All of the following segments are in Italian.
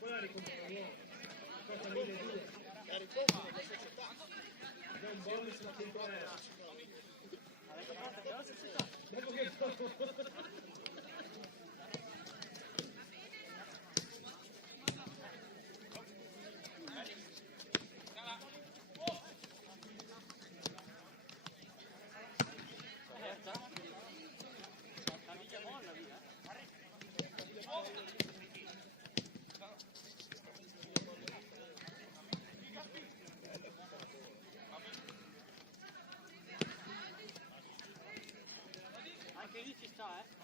Poi la ricompro nuova, costa 1.200. La ricompro nella società. È un bonus da 100 euro. Dopo che Anche lì ci sta, eh?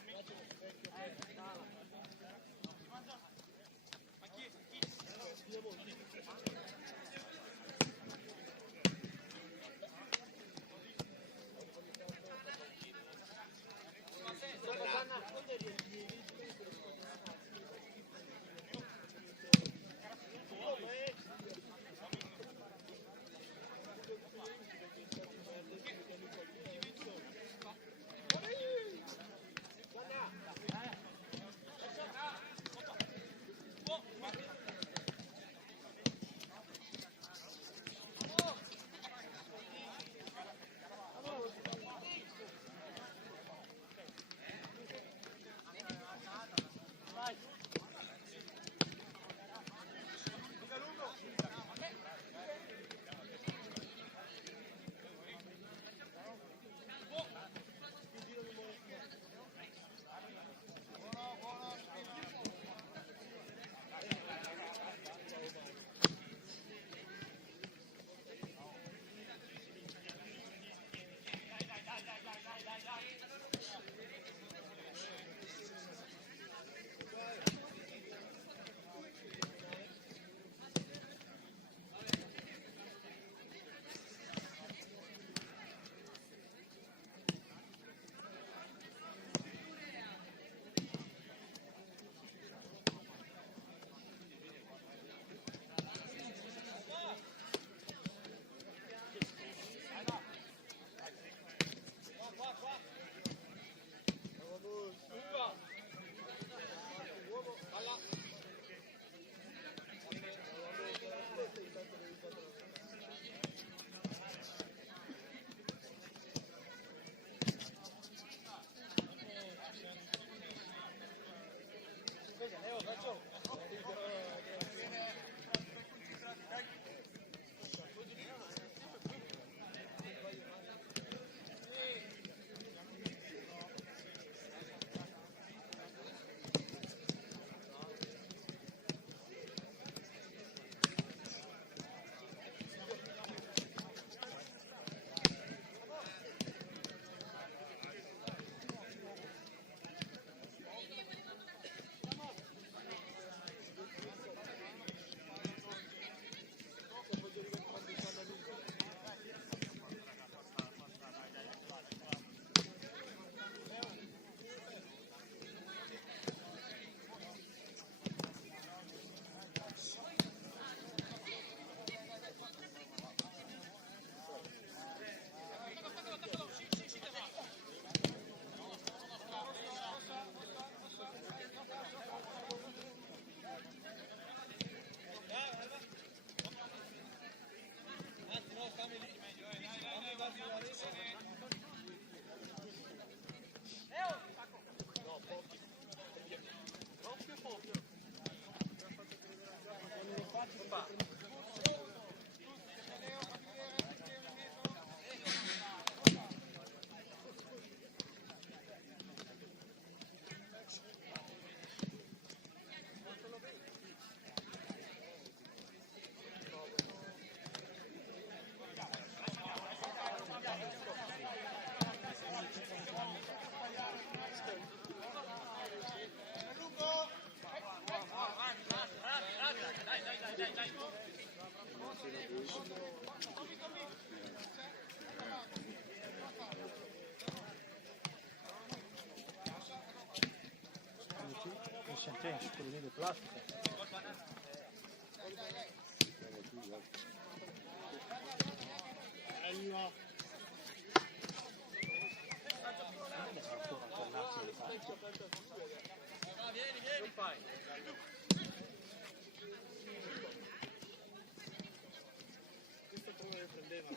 5, quello lì di plastica. Vieni, fai. Questo come le prendeva?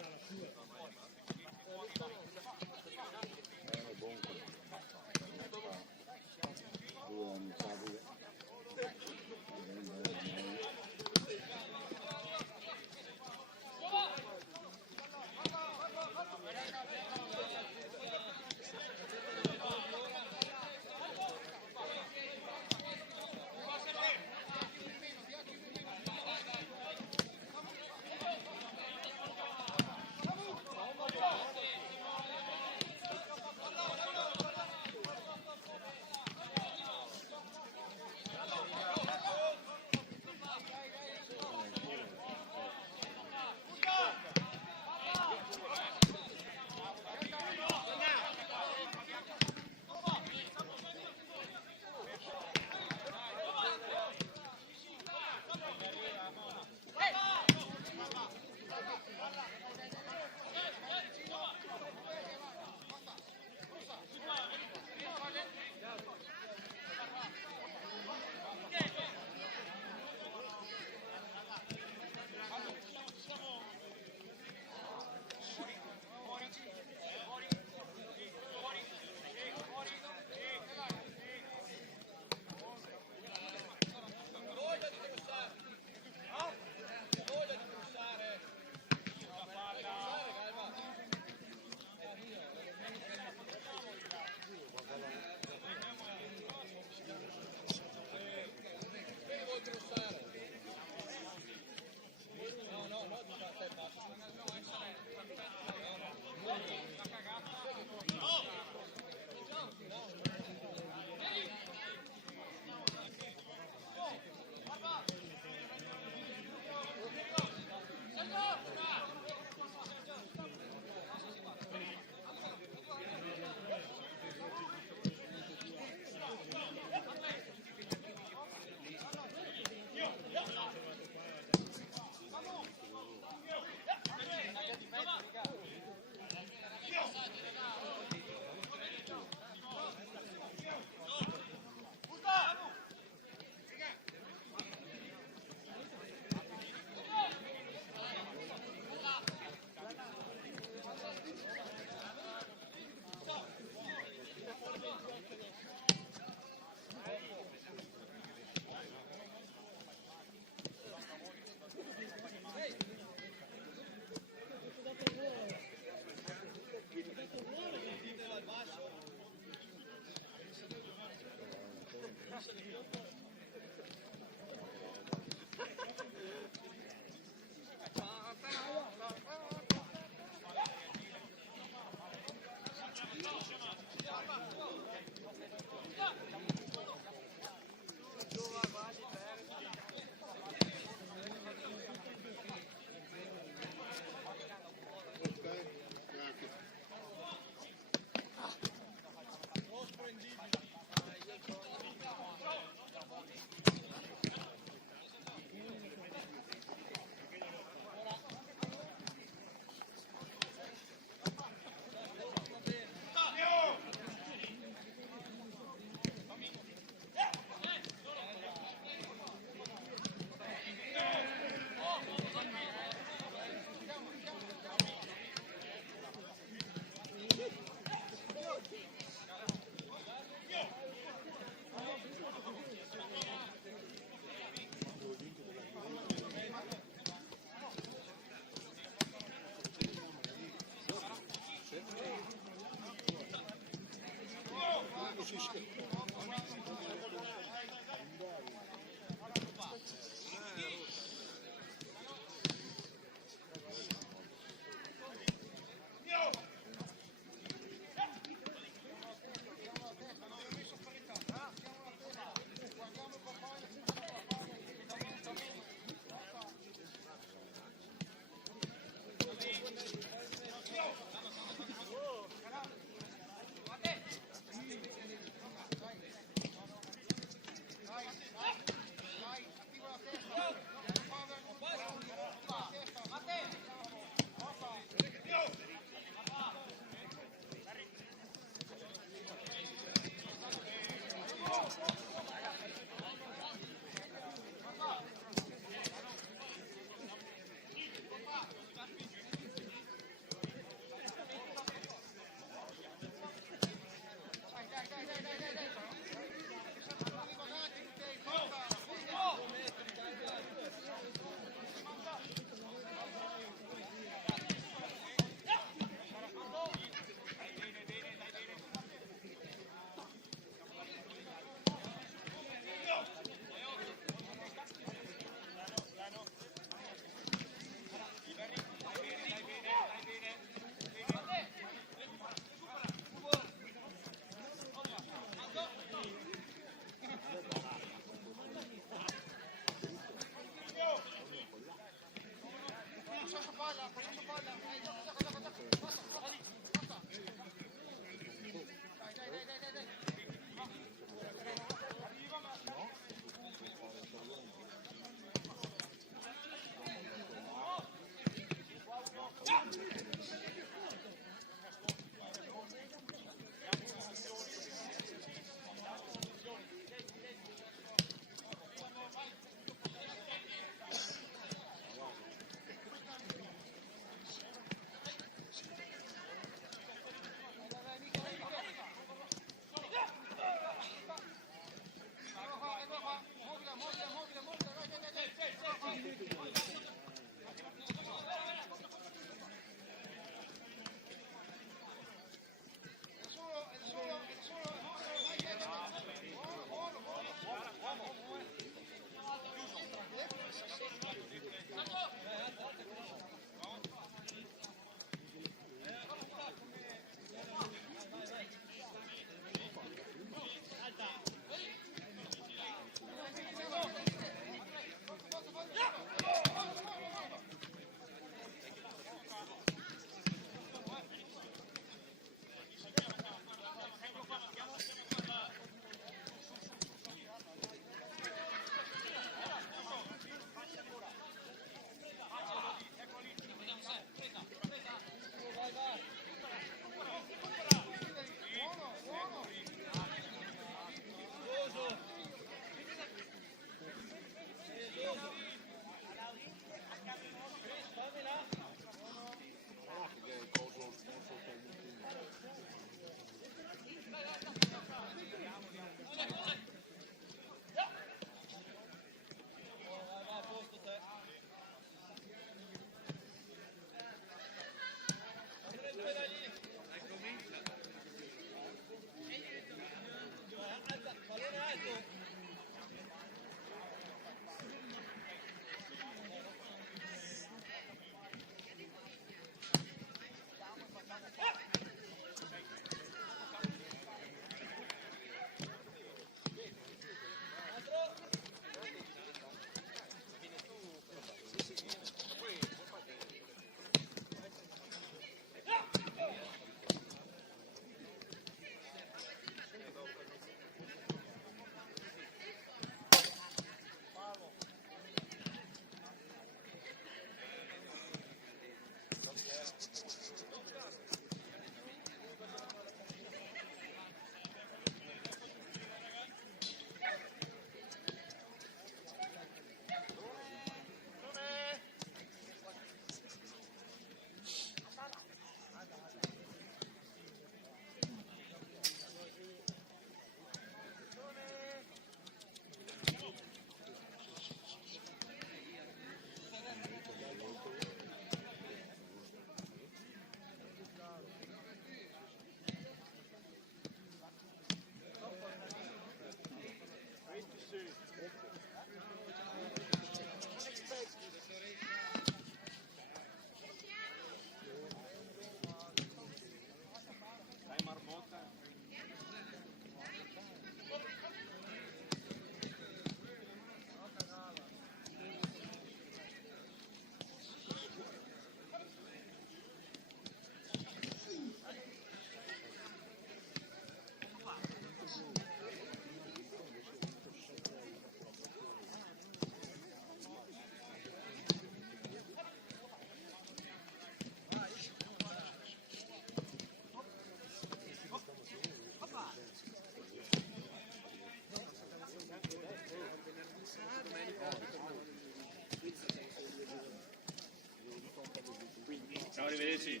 Ciao, arrivederci.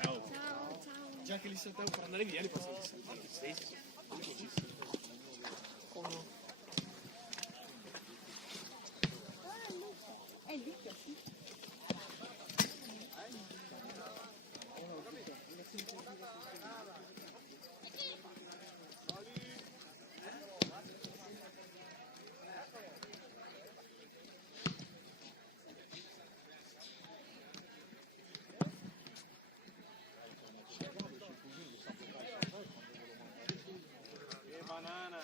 Ciao. Già che li saltavo per andare via, li posso saltare gli stessi. O no? È lì che sì. Banana.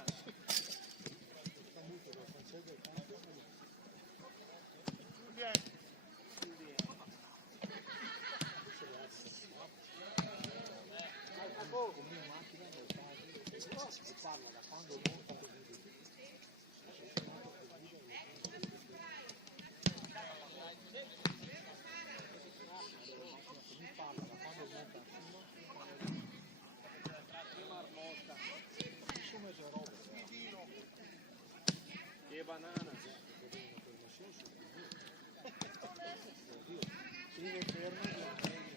Okay. Che banana! Si mi fermo e mi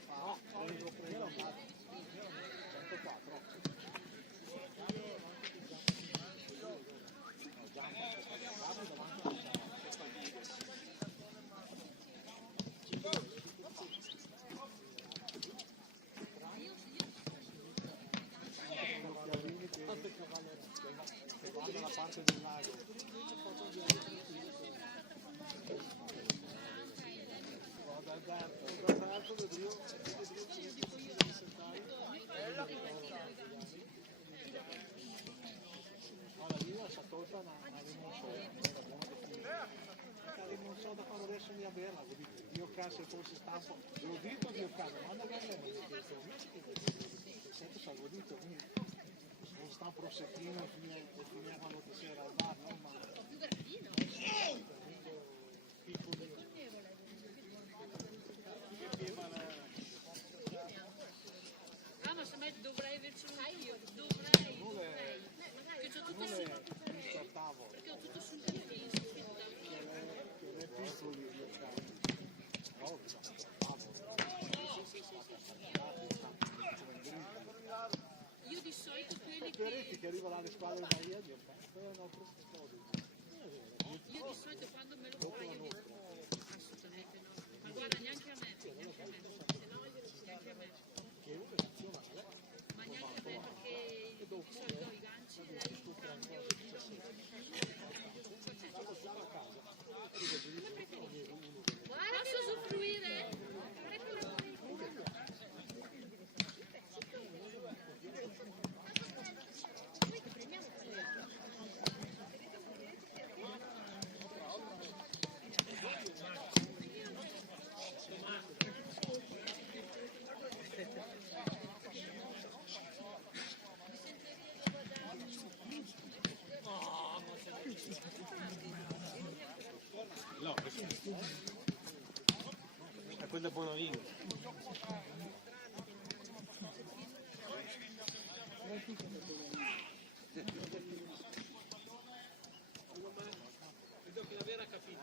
fa, no, lo prendo 104. Che va dalla parte del lago. Allora io a Satolta una rimonso da quando adesso mi averla, io caso forse stato, l'ho detto io caso, ma non sento salvo dito, quindi non sta un prosecchino e finiamo quando ti sei al bar, no? Ma Ah, ma se me dovrei avercelo io, dovrei. Che c'ho tutto su, perché ho tutto sul telefono. che è piccoli io caso. Io di solito quelli Peretti che arriva alle squadre da Maria io di solito quando me lo fai io dico assolutamente no. Ma guarda neanche a me, neanche a me. Neanche a me. Ma neanche a me perché di solito ho i ganci e lei in cambio posso usufruire? No, è quello buono vino. Vedo che l'aver capito.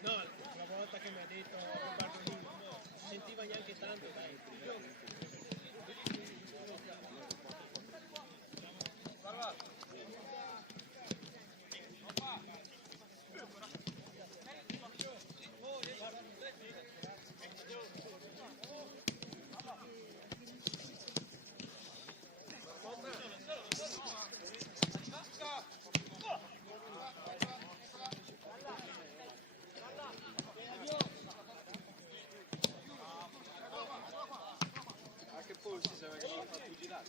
No, la volta che mi ha detto Bartolino, no, sentiva neanche tanto, dai. Anche poi si sa che l'ha fatto girare.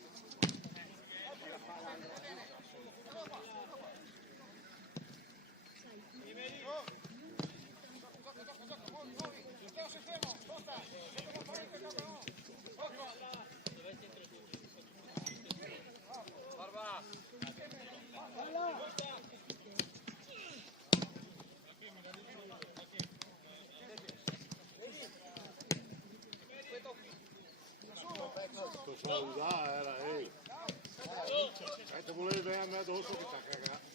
Era, te volevi venire a me addosso che ti ha cagato.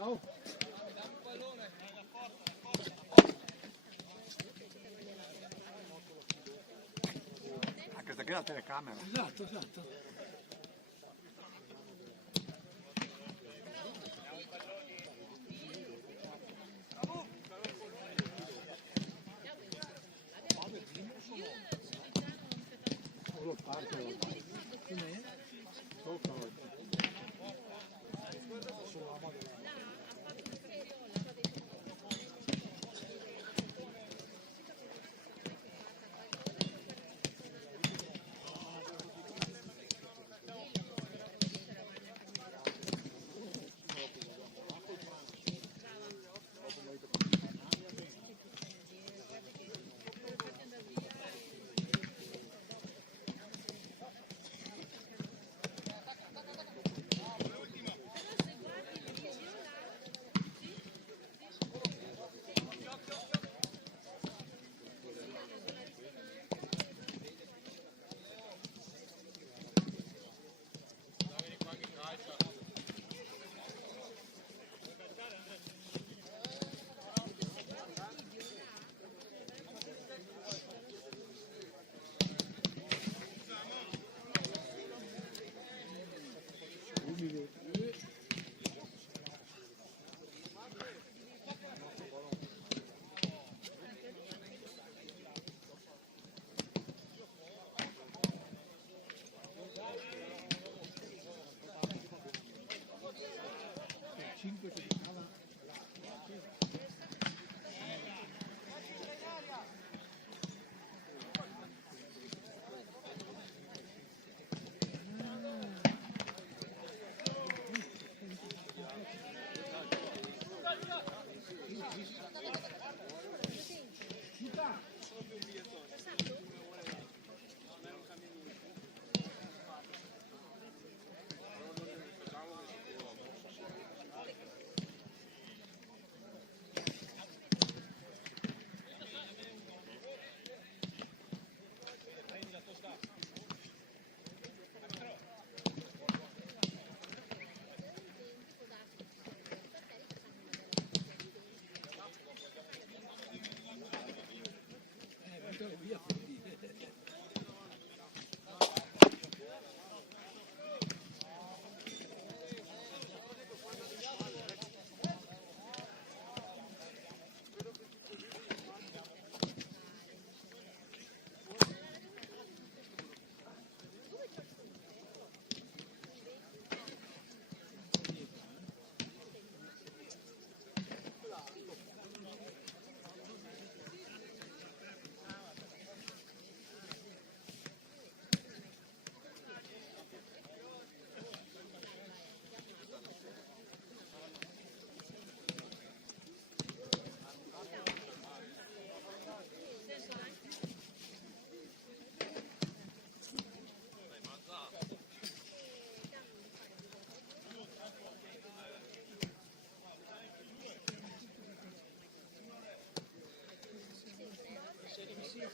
Ciao. Ah, questa qui è la telecamera. Esatto, esatto. Solo parte. Com'è? Sopra.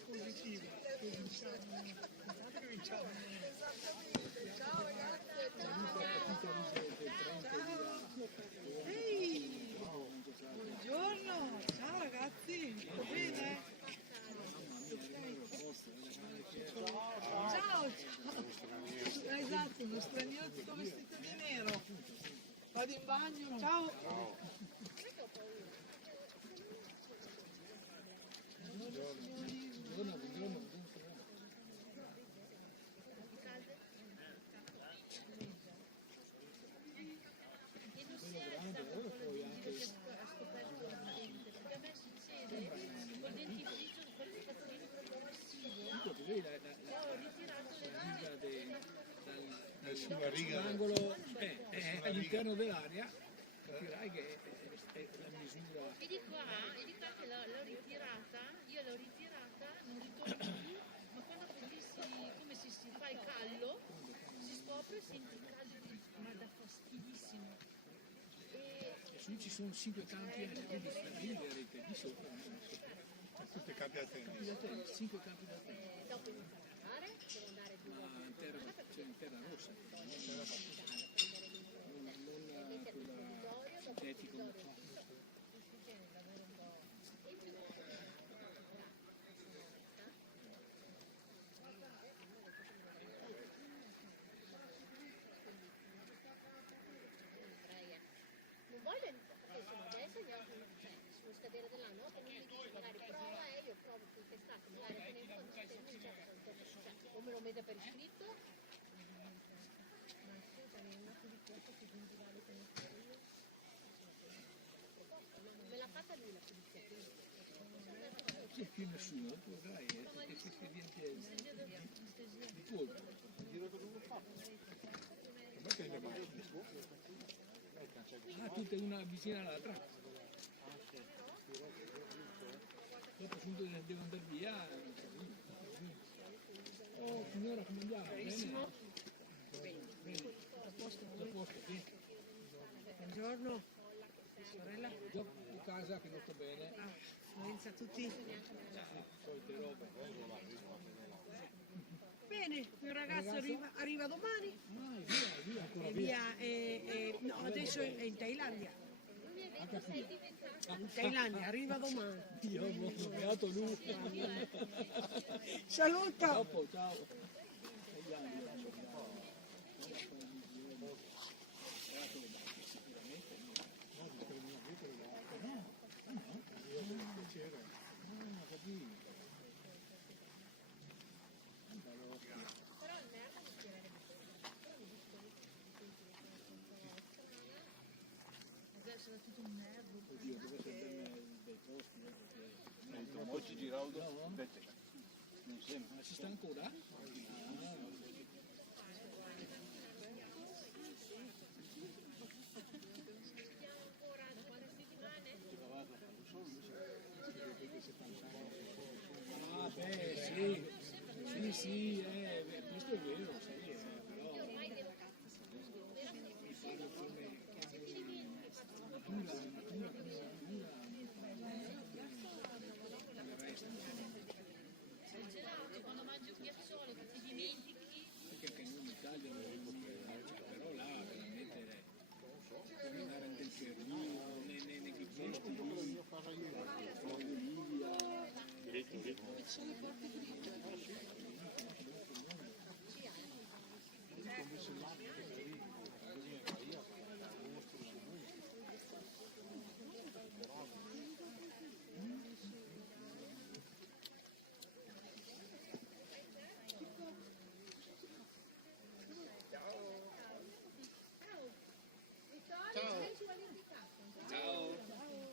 positivi. Cominciamo. Ciao ragazze, ehi, buongiorno, ciao ragazzi, tutto bene? Ciao, ciao. Esatto, uno straniero tutto vestito di nero. Vado in bagno, ciao. vedi la riga Sulla riga dall'angolo all'interno dell'area, capirai che è la misura. E di qua che l'ho ritirata, io l'ho ritirata, non ritorno più, ma quando così come si fa il callo, si scopre e senti il caldo, ma dà fastidissimo. E su ci sono 5 campi quindi la rete di sopra, tutti i campi a tennis. 5 campi da terra. Dopo inizia a fare, devo andare giù. Ma in terra rossa, non quella sintetica. Non voglio perché sono adesso sullo scadere dell'anno, perché mi dice magari prova e io provo quest'estate, magari tenendo quando si termina, o me lo mette per iscritto, ma assolutamente di questo che quindi vale me l'ha fatta lui la pulizia, C'è più nessuno, tu vedrai, questi espedienti di polpo. Tutte una vicina all'altra. Dopo appunto devo andare via. Oh signora, come andiamo? Benissimo. Bene. A posto, sì. Buongiorno, sorella. Gioco a casa che non sto bene. Lorenza, tutti? Solite robe. Bene, il ragazzo arriva domani. Via, ancora E via. no, adesso è in Thailandia. In Thailandia, arriva domani. Io ho beato lui. Saluta! Dopo, ciao. Oddio, dove sei dei posti? Oggi Giraldo, non sembra. Ma ci sta ancora? Ah, beh, sì, questo è vero, sì, però... quando mangi un ghiacciolo che ti dimentichi, Perché anche noi in Italia però là veramente camminare del Perù, nei posti lì,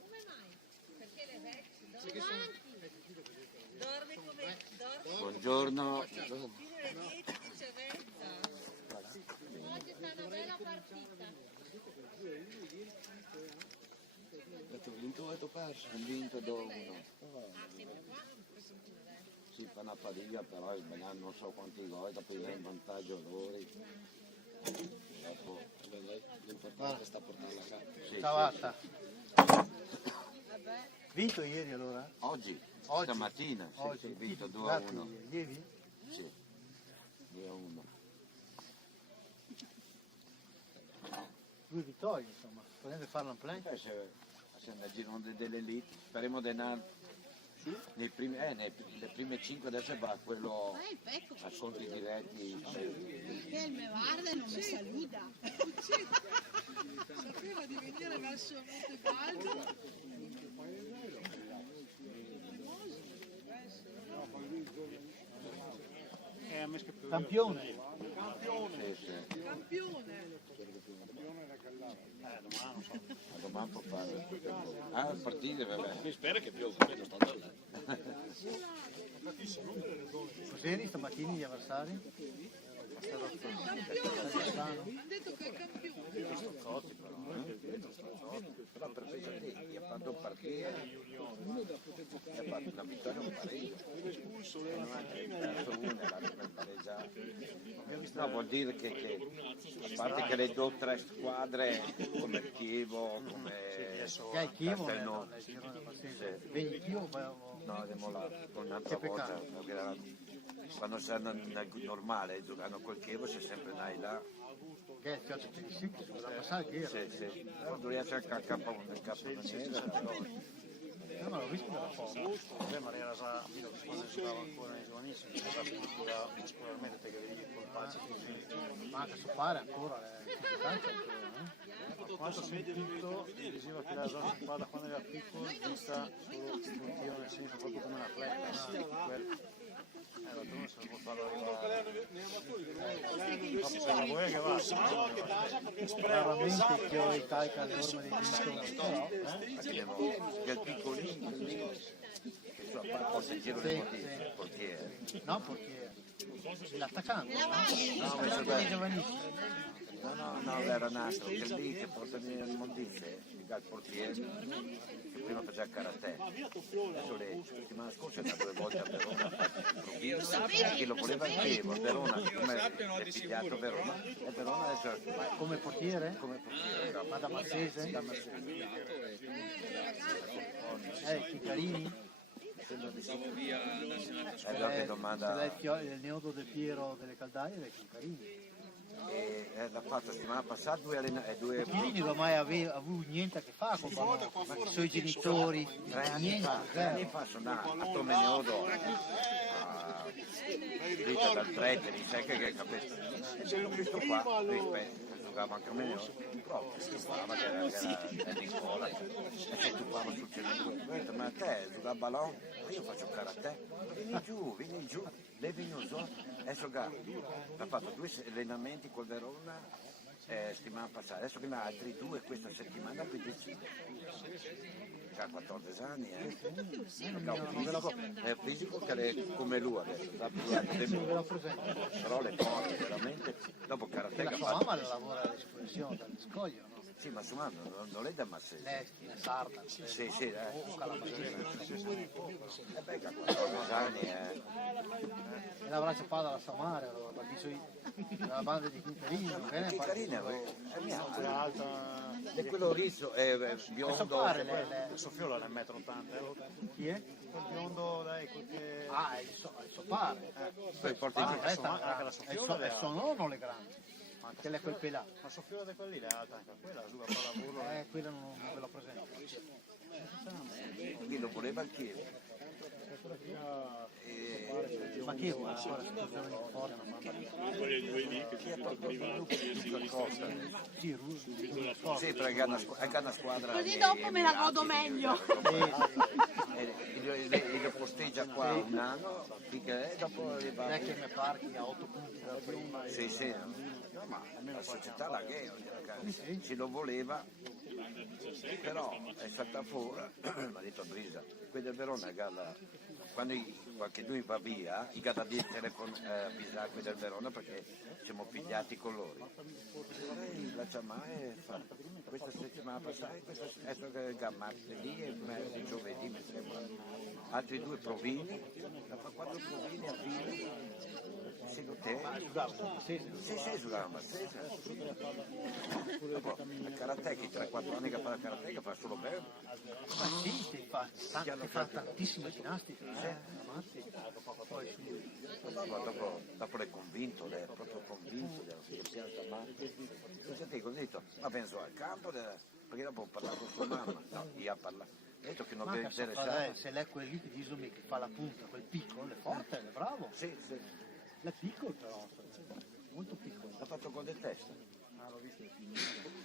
come mai? Perché le vecchie dormi come dormi Buongiorno. fino alle 10:10:30. Oggi sta una bella partita. Ho vinto e ho perso, ho vinto 2-1. Siamo qua. Si fa una fatica, però sbagliando non so quanti gol, dopo è in vantaggio loro. Dopo l'importante sta portando a casa. Sì, Ciao Atta. Vinto ieri allora? Oggi, Oggi? stamattina, sì, Oggi. sì, ho vinto Grazie, 2-1. Ieri? Sì, 2-1. 2 vittorie insomma, potete farla un play? Siamo nel girone dell'elite, speriamo di andare nei primi, nelle prime 5 adesso va quello a sconti diretti. Che il me guarda e non mi saluta. Sapeva di venire verso Montebaldo. Campione. Sì, sì. Campione. Ma domani può fare. Ah, partite, vabbè. Mi spera che piove, sto andando là. Vedi stamattina gli avversari? Hanno detto che è campione. Però per pensare gli ha fatto un partito, gli ha fatto una vittoria e un pareggio. E non ha perso una e l'altra per pareggiare. No, vuol dire che a parte che le 2 o 3 squadre come il Chievo, come Che è il Chievo Castelnuovo, nel girone Marseille. Vedi il Chievo no, abbiamo con un'altra Che volta, peccato. perché quando saranno nel normale giocano col Chievo c'è sempre dai là. che è il Chioggia Tennisicchi, sulla passare che era. Sì, sì. Però non riesce anche al capo del No, ma l'ho visto da poco. Maria era già, io quando giocava ancora nei giovanissimi, era struttura muscolarmente perché vedi che col palce Ma anche su fare ancora le calcio quanto ho sentito diceva che la zona si fa da quando era piccolo vista solo sportivo nel senso proprio come un atleta. La tua non se lo può fare arrivare. Voi che va. raramente che ho i calci alle norme dei vincoli, però che il piccolino che so, può sentire il portiere. no perché l'attaccante, No, l'attaccante dei giovanissimi. No, era Nastro, che lì che porta nel mondice, il portiere, che prima faceva karate. Adesso le settimane scorse è andato 2 volte a Verona a fare chi lo voleva il Chievo, a Verona, come è pigliato Verona, e Verona adesso Come portiere? come portiere, Ma da Massese? da Massena. Chicarini? Stavo via nazionale a Allora che Se domanda l'è il neodo del Piero delle caldaie ed è Chicarini. l'ha fatto la settimana passata due Chicarini non ha mai avuto niente a che fare con i suoi genitori, 3 anni niente, fa, 3 anni fa sono andato a Tomeneodo a Vita dal Trete, di Secca che capito. E c'è questo qua, giocava anche a Tomeneodo, proprio stufava che era Nicola, e si stufava sul cellulare, ma te gioca a ballon, io faccio karate, vieni giù, levi in uso, e giocare. Ha fatto 2 allenamenti col Verona. Settimana passata, adesso ne ha altri 2 questa settimana per 10. Ha 14 anni, è un fisico che è come lui adesso, però le cose veramente, dopo karate la che ha sua fatto, mamma lavora all'escursione dalle Scoglio, no? sì ma sua mamma non è da Massese, Lei è sarda, sì, beh, che ha 14 anni, e l'abbraccio fa dalla Samaria, dalla banda di Chicarini, che carina, è mia, Era alta. è quello riso, è biondo, fare Il Soffiola era 1,80 m. chi è? Quel biondo, dai, quel che. Ah, è il suo padre. poi porta in anche la Soffiola È il suo nonno le grandi, che è quel pelato. La Soffiola di quelli è alta anche quella, giù a pallavolo. Quella non ve lo presento. chi lo voleva il Chievo. Ma chi è una situazione forte? Sì, Russo. Sì, perché è una squadra. Così dopo me la godo meglio. Lo posteggia qua un anno, finché dopo le va. Vecchie me parchi a 8 punti dalla prima. Sì, no, ma la società la gay, si lo voleva, però è stata fuori, mi ha detto Brisa, qui del Verona quando qualche lui va via, i gada di telefono avvisare qui del Verona perché siamo pigliati con loro. La Ciamai fa questa settimana passata, adesso che martedì e giovedì mi sembra, altri 2 provini, fa 4 provini a fine. Sì, giocava a Massese. Il karate, che 3-4 anni che fa il karate, che fa solo bene. Ma sì, ti fa tantissima ginnastica. Dopo l'è convinto, lei è proprio convinto che sia Marte. Cosa ti ho detto? Ma penso al campo, perché dopo ho parlato con sua mamma, no, gli ha parlato. Ha detto che non deve interessare. Se lei è quel lì che dice che fa la punta, quel piccolo, è forte, è bravo. Sì. È piccolo però, molto piccolo. L'ha fatto con le teste. Ah, l'ho visto.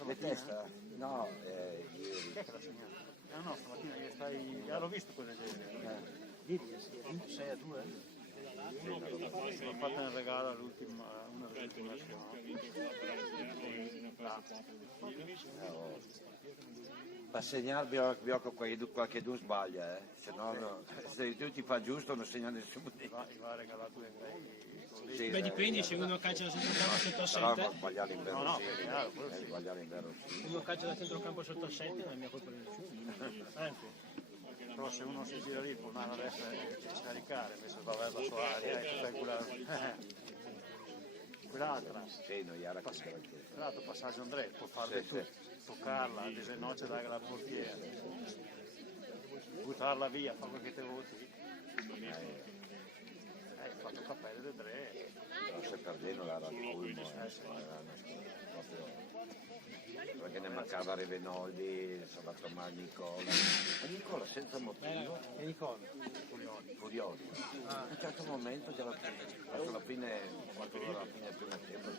Le teste? No, ieri. Chi è che l'ha segnato? No, stamattina io stai. L'ho visto quelle Ieri si è vinto 6-2. L'ho fatta nel regalo all'ultima, una delle ultime azioni. a segnarvi qualche due sbaglia, se no, se tu ti fa giusto non segna nessuno. Va regalato in lei. Sì, Beh, dipende, se uno calcia da centrocampo sotto però 7, sbagliare in vero No, sì, chiaro, quello sì. sbagliare in vero sì. uno calcia da centrocampo sotto 7 non è mia colpa di nessuno. Anzi, però se uno si gira lì con mano a destra e scaricare, invece va verso la sua area, fai quell'altra. Sì, non era così. L'altro passaggio Andrea, può farle tu, toccarla, disennoce dalla portiera, buttarla via, fa quel che te voti. Fatto cappello del Dre. Però se perdendo era il culmo, perché ne mancava Revenoldi, Salvatore Nicola. Ma Nicola senza motivo. E Nicola? Furiosi. A un certo momento, verso la fine, 4 ore alla fine del primo tempo,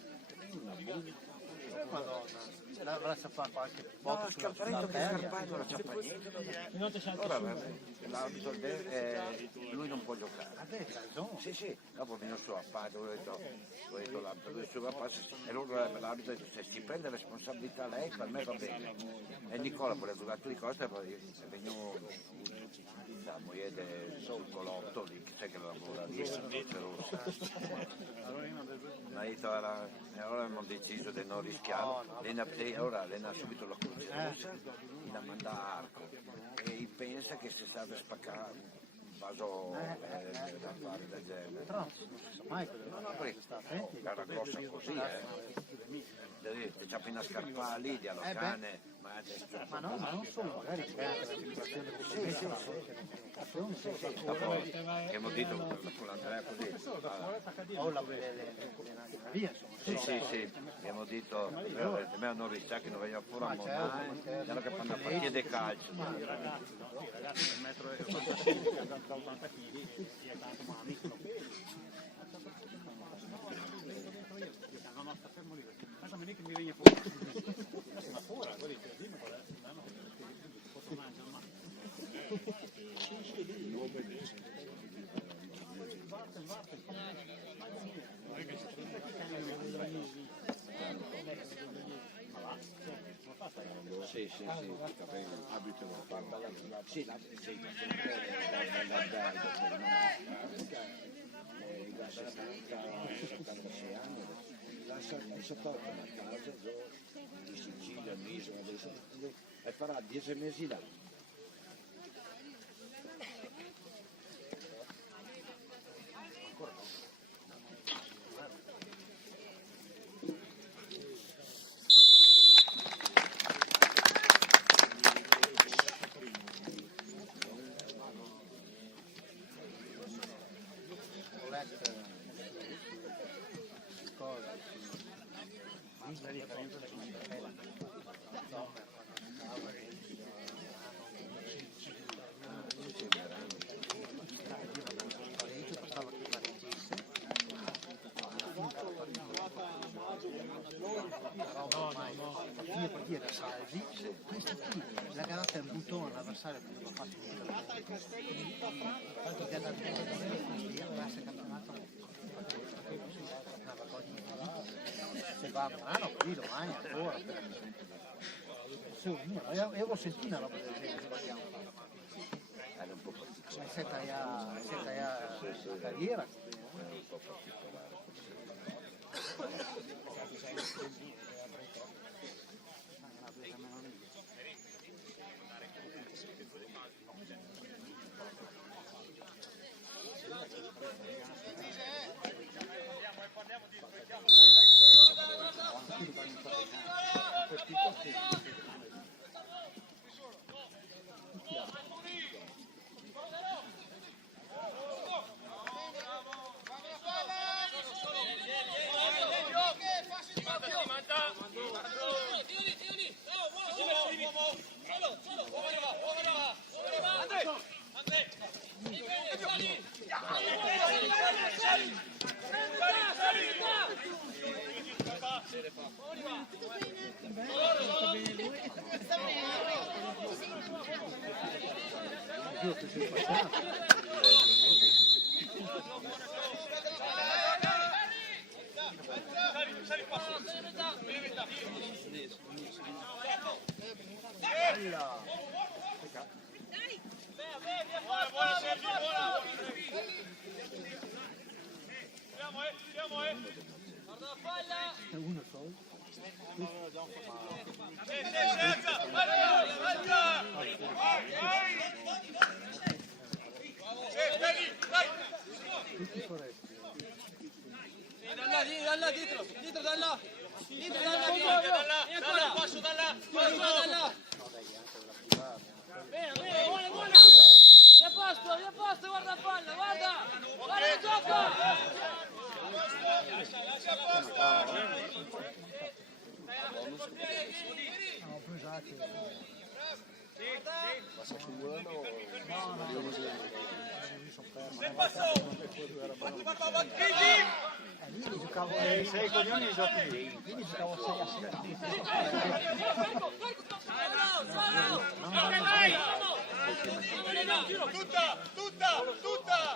Madonna. L'avrà fatto qualche no, botta sulla Scarparetto che seria. Scarparetto non c'ha fa niente. Non ti salta Allora, su. l'arbitro lui non può giocare. Sì, sì, dopo viene su a parte, ho detto l'arbitro viene su a parte e l'arbitro dice se si prende responsabilità lei per me va bene. E Nicola voleva giocare tutte le cose e è venuto la moglie sul colotto lì, che c'è che lavora lì, ma allora abbiamo deciso di non rischiare. Ora Lena ha subito la croce rossa, la manda a arco e pensa che si sta a spaccare un vaso da fare del genere. Però non si sa mai quello. No, perché era grossa così, c'è appena scarpata lì, di cane, Ma no, ma non solo, magari c'è la situazione dopo abbiamo detto con l'Andrea così. o la via, insomma. Sì, abbiamo detto, a me non rischiare che non venga fuori a Monai, era che fanno partire di calcio. I ragazzi del metro e 85 da 80 kg è tanto male. No, sta fermo lì, adesso mi dica che mi viene fuori. Ma fuori, quelli che dimmi qual è, non posso mangiare, ma... Sì, sta bene, abito lo parla. Sì, da 76 anni, è sotto una casa di Sicilia, Miso, adesso, e farà 10 mesi là. Partire da Salvi, questo qui la garata è un buttone all'avversario che non ha fatto niente, tanto che da questi classe campionato se va a mano qui domani ancora io avevo sentito una roba del genere È un po' particolare. setta ya carriera È un po' particolare. Bella! È uno solo. Tutti foresti. Dalla, dietro, dalla. Dietro, dalla. Passo, dalla. Bene, buona. Via a posto, guarda la palla, guarda il gioco. No, pesati. Lì giocavo 6 coglioni di giochi lì. lì giocavo 6 a 7. Tutta!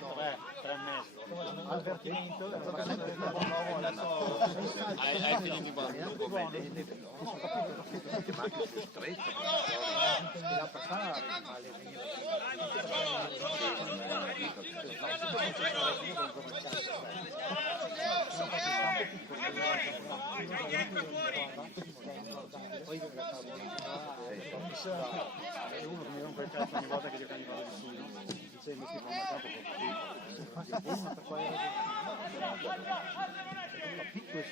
Vabbè, 3 e mezzo. Al vertimento Hai finito come ma anche più stretto. la passare alle poi Uno che mi rompe il cazzo ogni volta che gioca di vicino, dicendo che fa un campo con per quale piccolo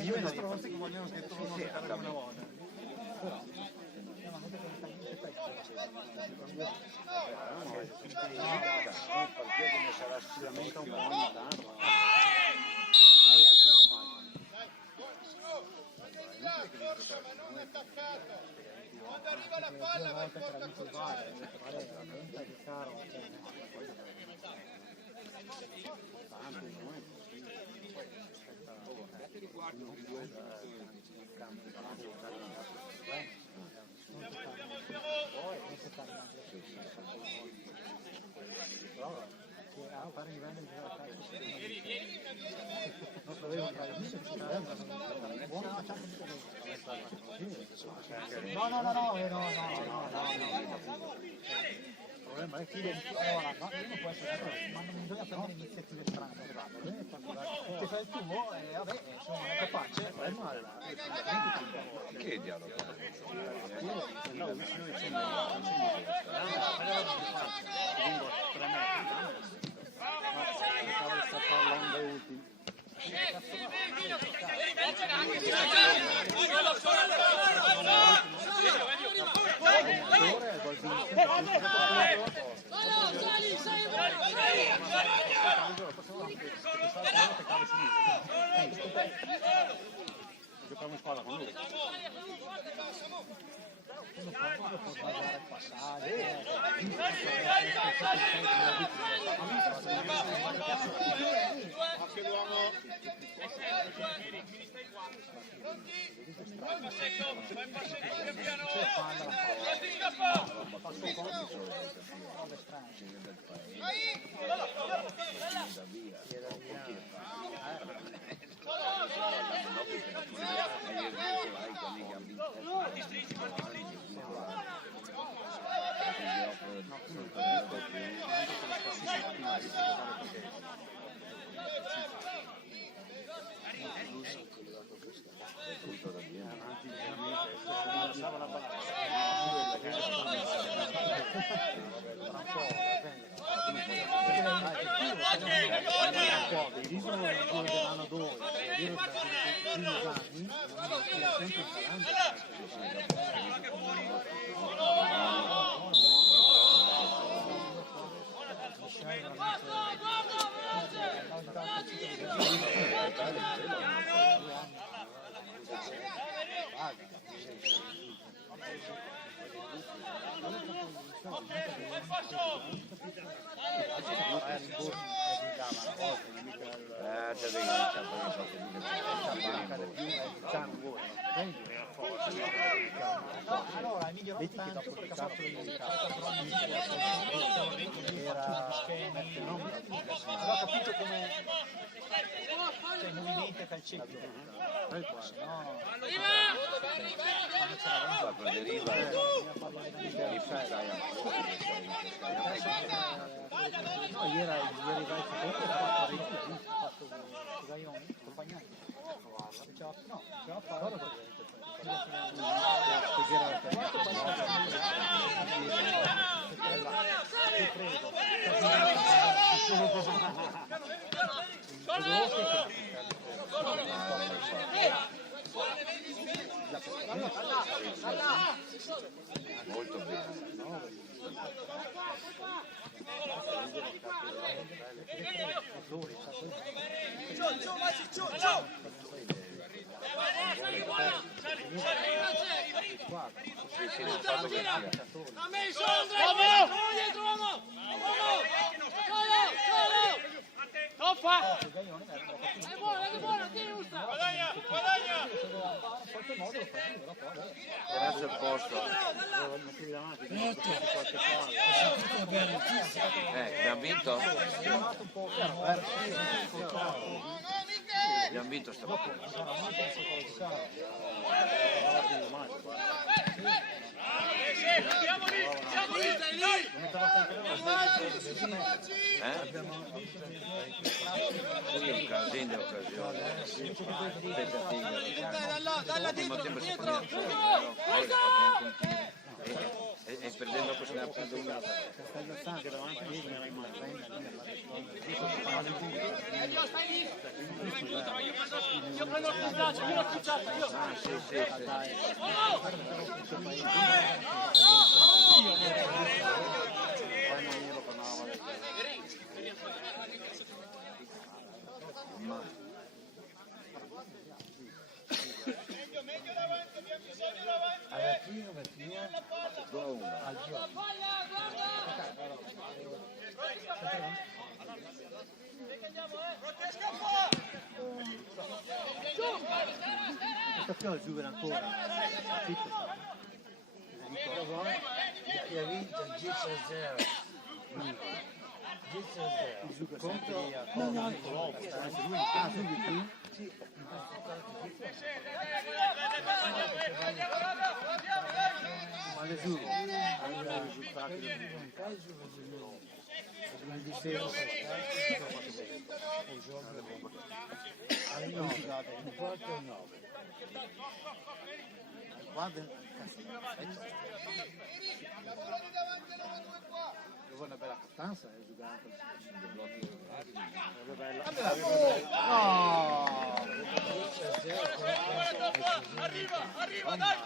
io e le stronze che vogliono che tornano a giocare una volta. Come sarà sicuramente un po' ogni tanto. Quando arriva la palla va in porta così. No. Il problema è chi deve ora, no? Io non può essere, ma non bisogna prendere iniziative strane, ti fai il tuo e vabbè, insomma, è capace, è male. Che diavolo? No, vicino di 100 sta parlando ultimo. Giochiamo in squadra con lui. Anche l'uomo. Vai in passetto pian piano. Non ti scappa. Allora Emilio vedi che dopo il caso aveva capito come cioè il movimento calcetto no la deriva e No, ieri vai il secondo, ha fatto Gaioni, accompagnati. No, ce l'ha fatto. molto bene. Grazie al posto. Abbiamo vinto? Abbiamo vinto stamattina. Sì, occasione, e perdendo questo ne ha preso una. Io prendo la spugnaccia, io l'ho spugnata, io. Ah, sì, sì, sì. Questo qui giocano ancora. Chi ha vinto il 10-0. 10-0. Contro ma le giuro. Guarda una bella stanza è giocata. Arriva, dai!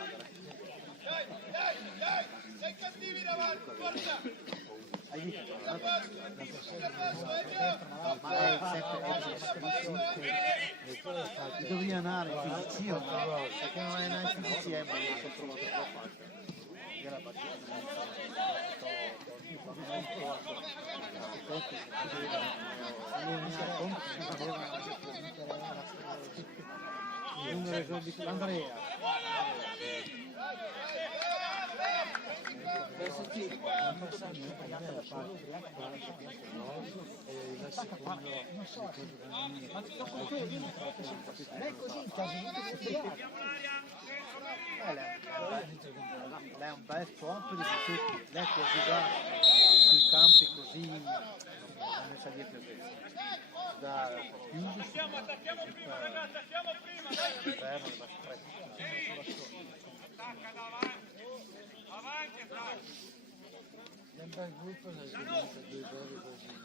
Dai, sei cattivi davanti, forza! Dovevi andare in fisicio, perché non hai neanche fisici, ma io sono trovato troppo. Era Andrea. Lei è un bel pompo di tutti, lei può giocare sui campi così non sa dietro da chiuso Attacchiamo prima, ragazzi, attacchiamo prima, dai! Attacca avanti, dai! Un bel gruppo nel giocare due gol così.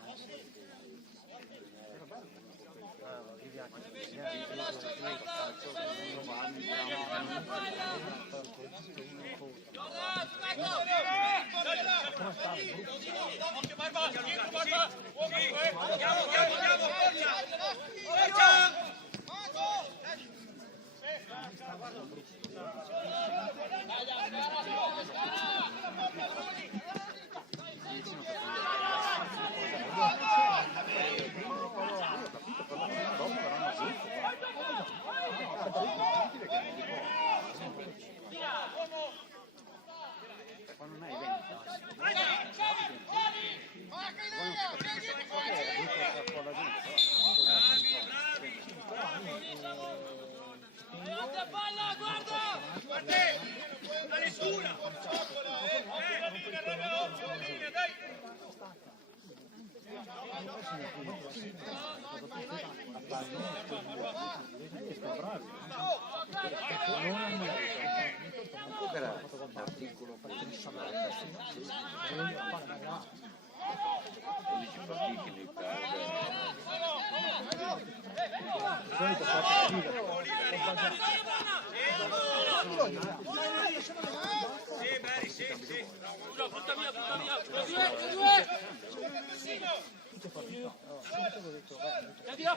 Guarda, palla, guarda! Era l'articolo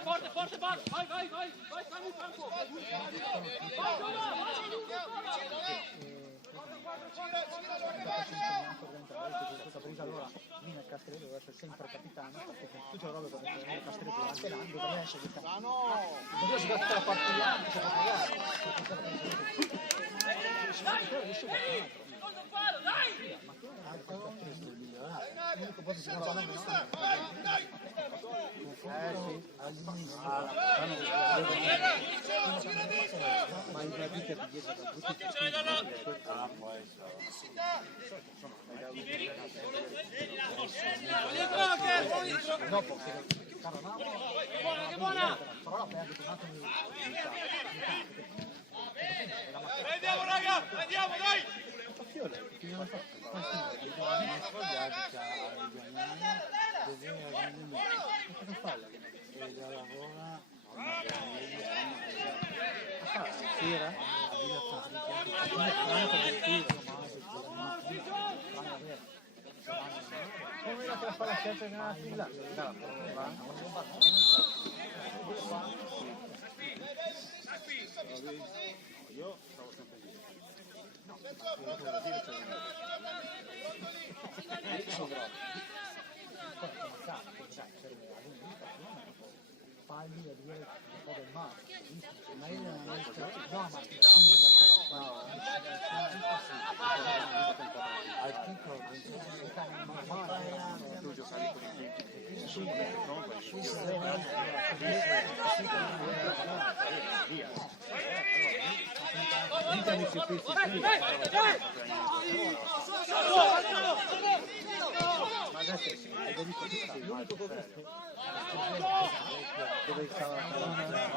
Forte, forte, vai, stammi in campo. Allora viene il Castelletto deve essere sempre capitano perché con tutte le robe che avete il Castelletto durante l'anno dovrebbe essere il capitano. Io si tutta la partita non si può pagare. L'unico posto che non ma il vita di dietro da tutti dopo che che buona però la perde un attimo di Andiamo raga, andiamo dai! come la che fa la scelta nella fila? Io stavo sempre lì. Fagli vedere un po' del mare, ma io non ho visto, no, ma al piccolo Tu giocavi con i tempi non con ma adesso è l'unico dove stava la colonna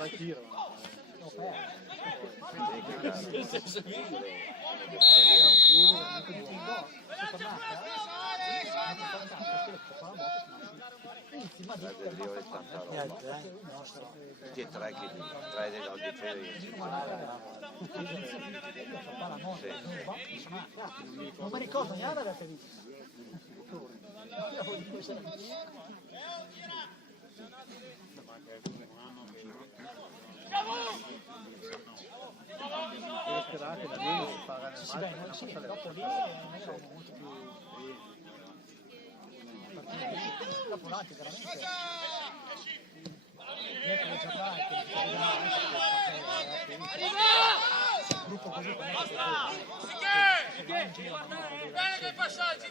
al tiro. Tutti e tre che tre dei soldi felici. Non mi ricordo neanche la visto. Sperate da lì si paga nel mare, sì, dopo lì sono molto più dopo l'anche veramente dietro le giocate gruppo così Bene che passaggi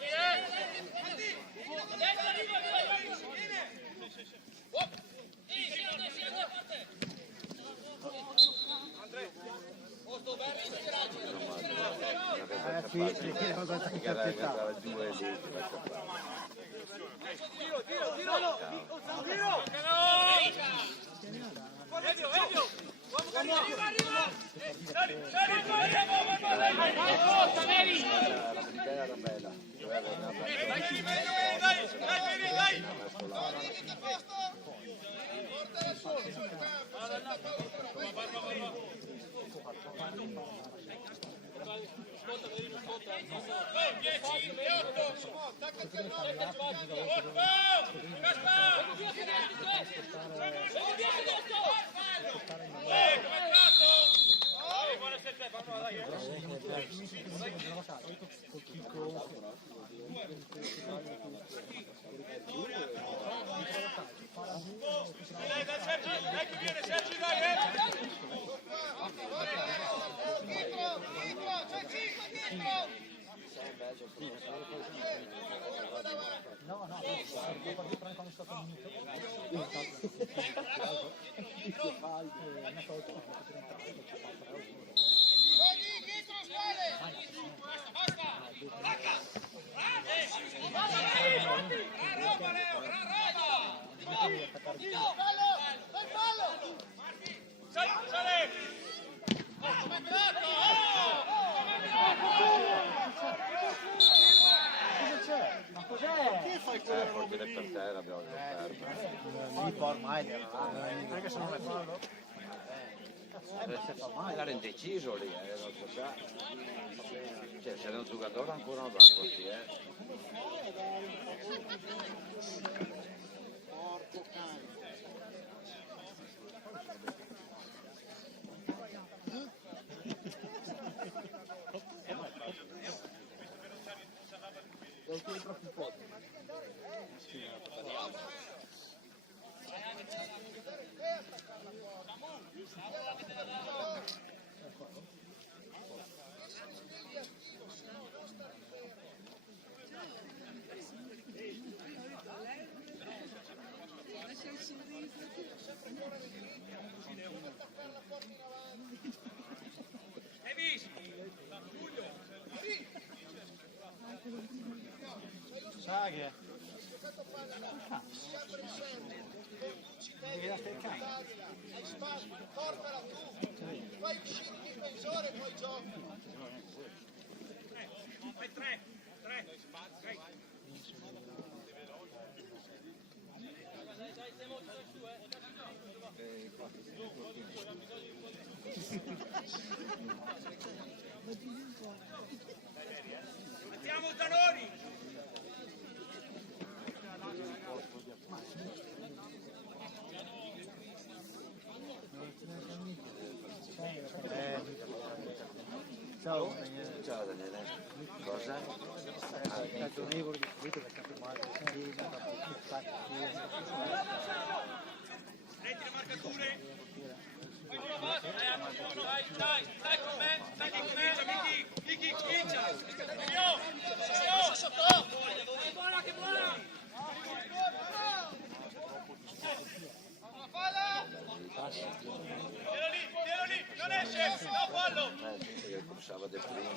Portiere per terra abbiamo detto Lì ormai era Perché se non è fallo? era indeciso lì, non so sa. Cioè, se era un giocatore ancora non va così, Sai che? Devi dare il campo. Portala tu, fai uscire il difensore, poi giochi. Tre. Mettiamo Zanoni! Ciao, Ciao Daniele. Cosa? ragionevoli, vedete perché più male, Prendi le marcature! Dai con me! Miki, comincia! Sotto! Che buona! Tielo lì! Non esce! No, fallo! Io pensavo del primo.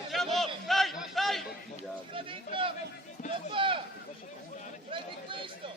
Andiamo! Dai! Prendi questo!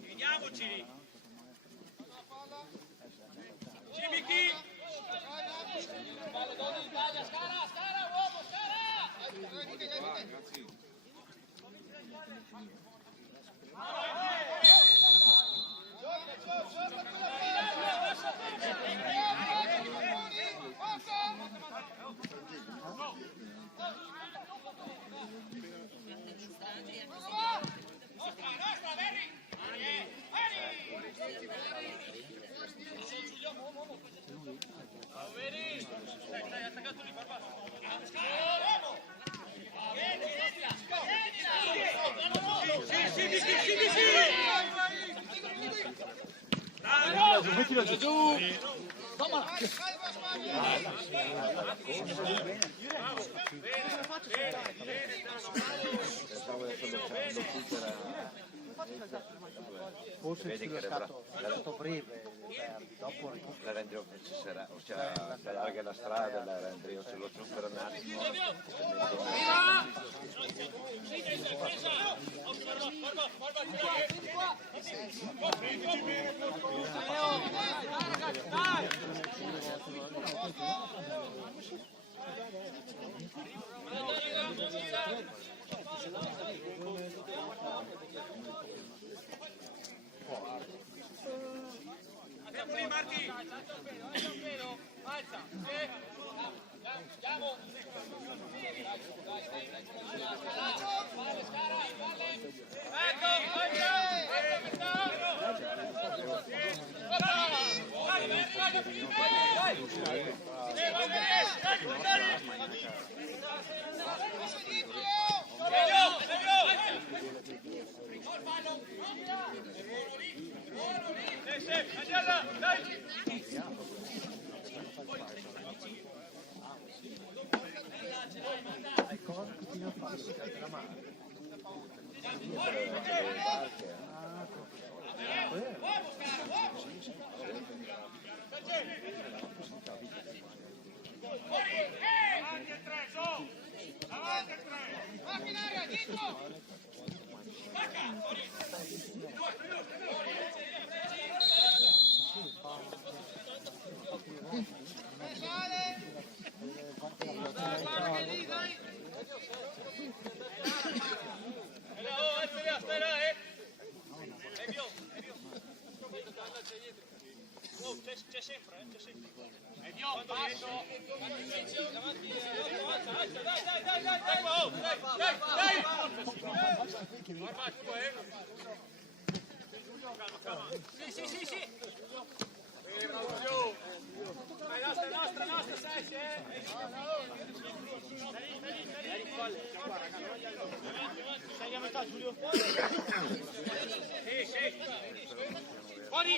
Vediamoci! Cimichi! Scala, uomo, Mettila giù! Forse Vedi è che stato breve, dopo la rendiamo, cioè allarga la strada, la rendiamo, se lo zucchero un attimo. Andiamo lì, Marti! Alza! Andiamo! cosa continua a fare la mano. C'è sempre, c'è sempre. Medio, passo. Sì. Nostra, sei, sei a metà, Giulio. Sì. Fuori!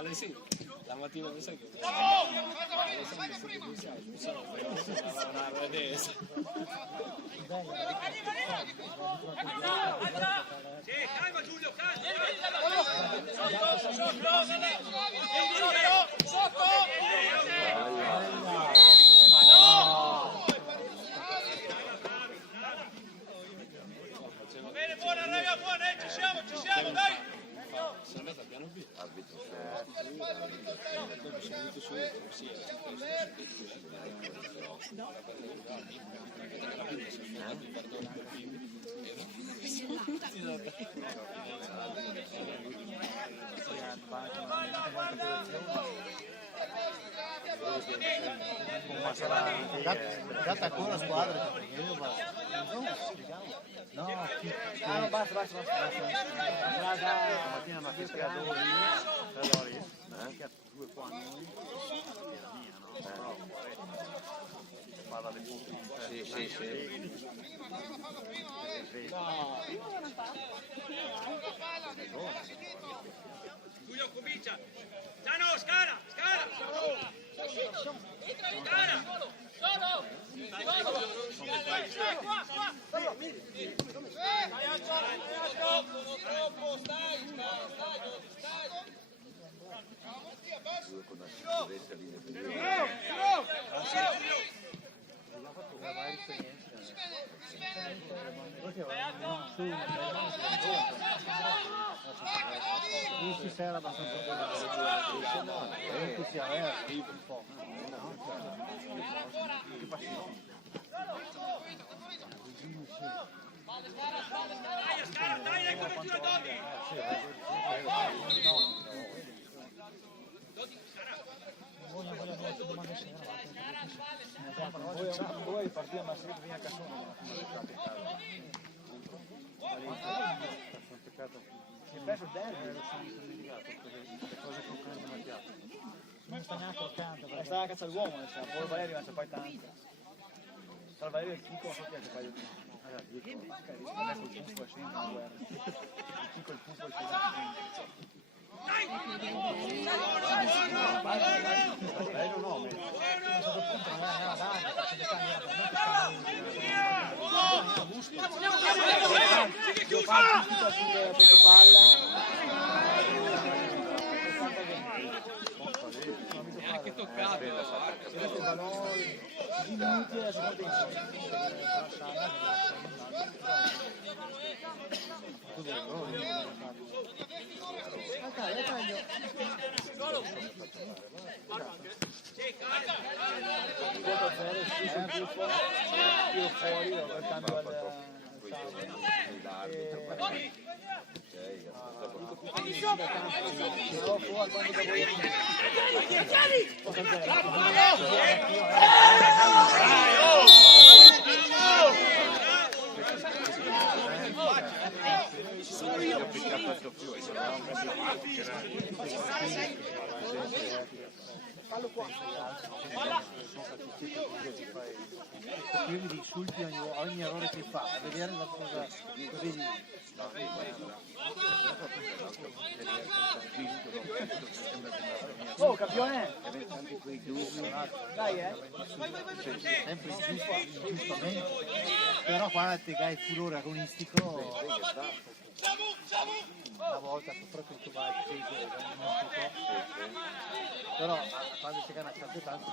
Alle 6 la mattina mi sa che Sì, calma Giulio, calma! Sotto! Va bene, buona raga, buona, ci siamo, dai! sono andata piano B. Arbitro Dopo sono venuto su, sì, Data ancora la squadra io basta. No, no, basta. Stamattina mi ha fischiato lì, che ha 2 qua a noi, e la mia, no? Però va dalle pubbliche. Sì. Giulio comincia. Giano, scala. Sì, sei abbastanza tu sia un po'. Dai, copertura Dodi. Poi partiamo a sempre via Cassone. È un peccato. Si è perso il derby, lo sono dimenticato, perché le cose che ho preso nel piatto. Non sta neanche accanto, perché stava a cazzo l'uomo, poi Valerio non c'è poi tanto. Tra Valerio e il Chico, non so chi è che fa io. Ragazzi, dico, magari sta me col pupo è sempre in guerra. Il Chico e il pupo è sempre. Valerio no, Neanche toccato. Fuori, il cambio al fallo qua. Io mi insulti ogni errore che fa, a vedere la cosa così di... Oh campione! Dai sempre giustamente, però qua ti dai il furore agonistico. Una volta soprattutto vai però quando si gana certe tanto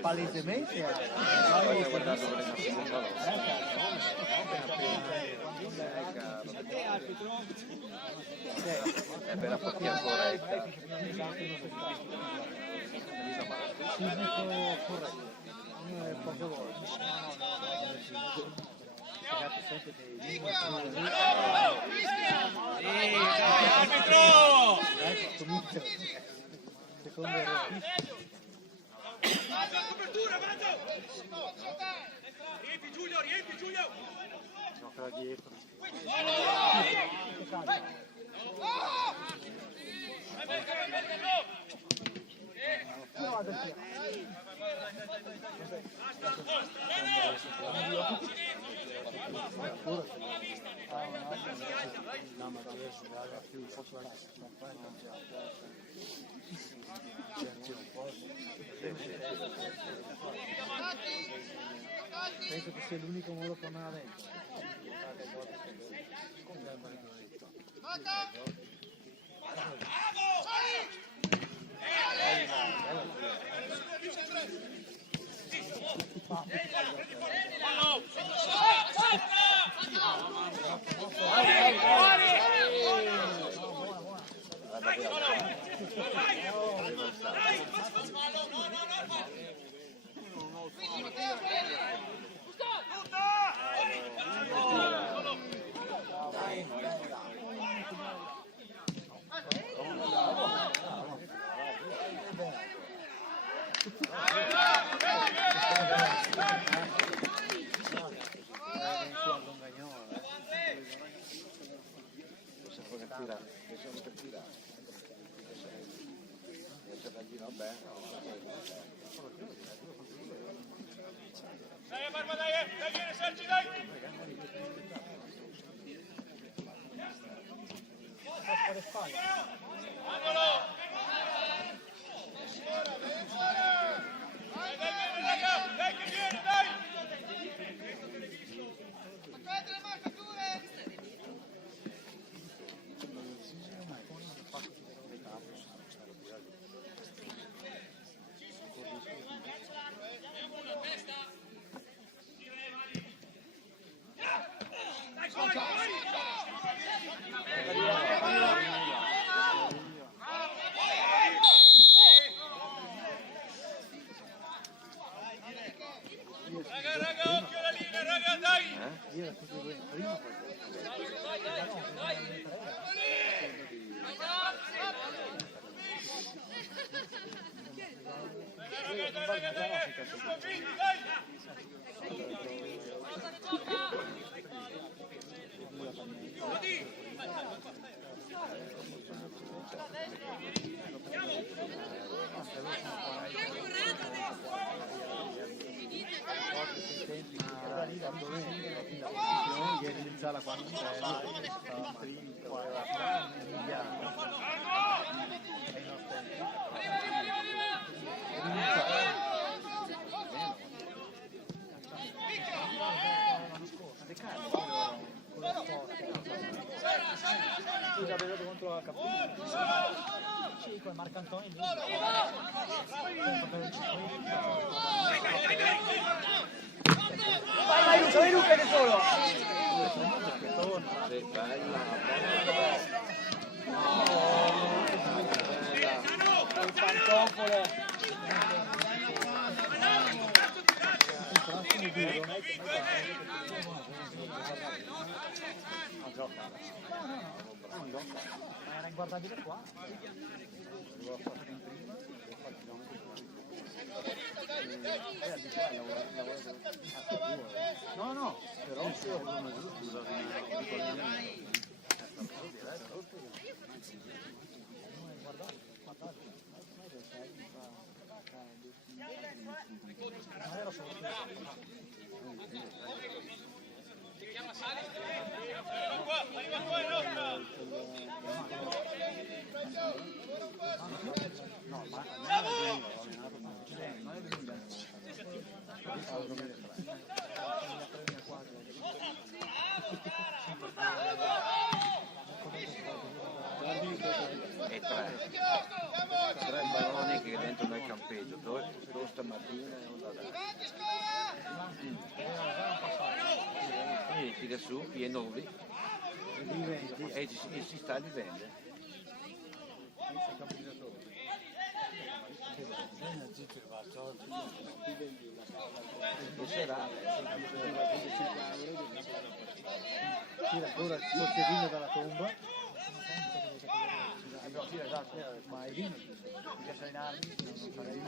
palesemente è per la partita corretta. poche volte secondo Copertura, vado! Riempi Giulio! gioca da dietro. Penso che sia l'unico modo per andare dentro. La già vedo contro la Caputo. Sì, con Marco Antonio. Vai Luca che solo! Sì, bella. Il pantofolo. Ma era inguardabile qua. No, no, però E tre balloni che dentro nel campeggio, due stamattina e uno da tira su, e nuovi e si sta li vende. tira ancora il sortierino dalla tomba. No, tira, esatto, ma è vino, mi piace in armi, non farei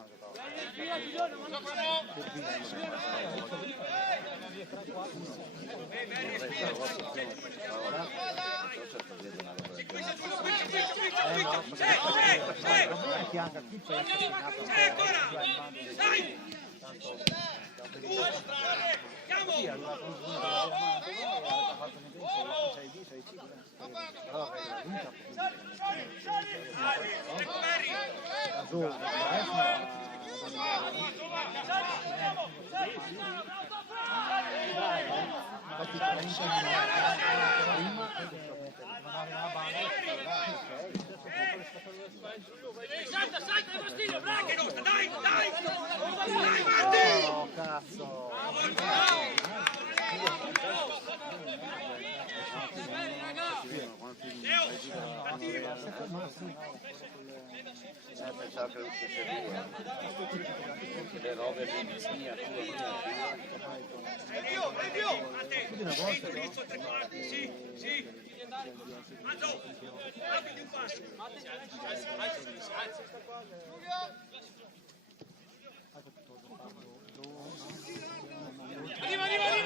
quando giocavo. Via Giuliano, ma non salta Fastidio, bravo! Dai, Marti! Oh, cazzo! Pensavo che uscisse le robe di mia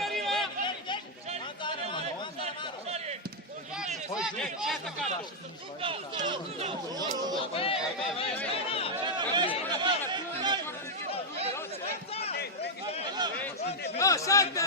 Arriva! Chi è attaccato? No, sente!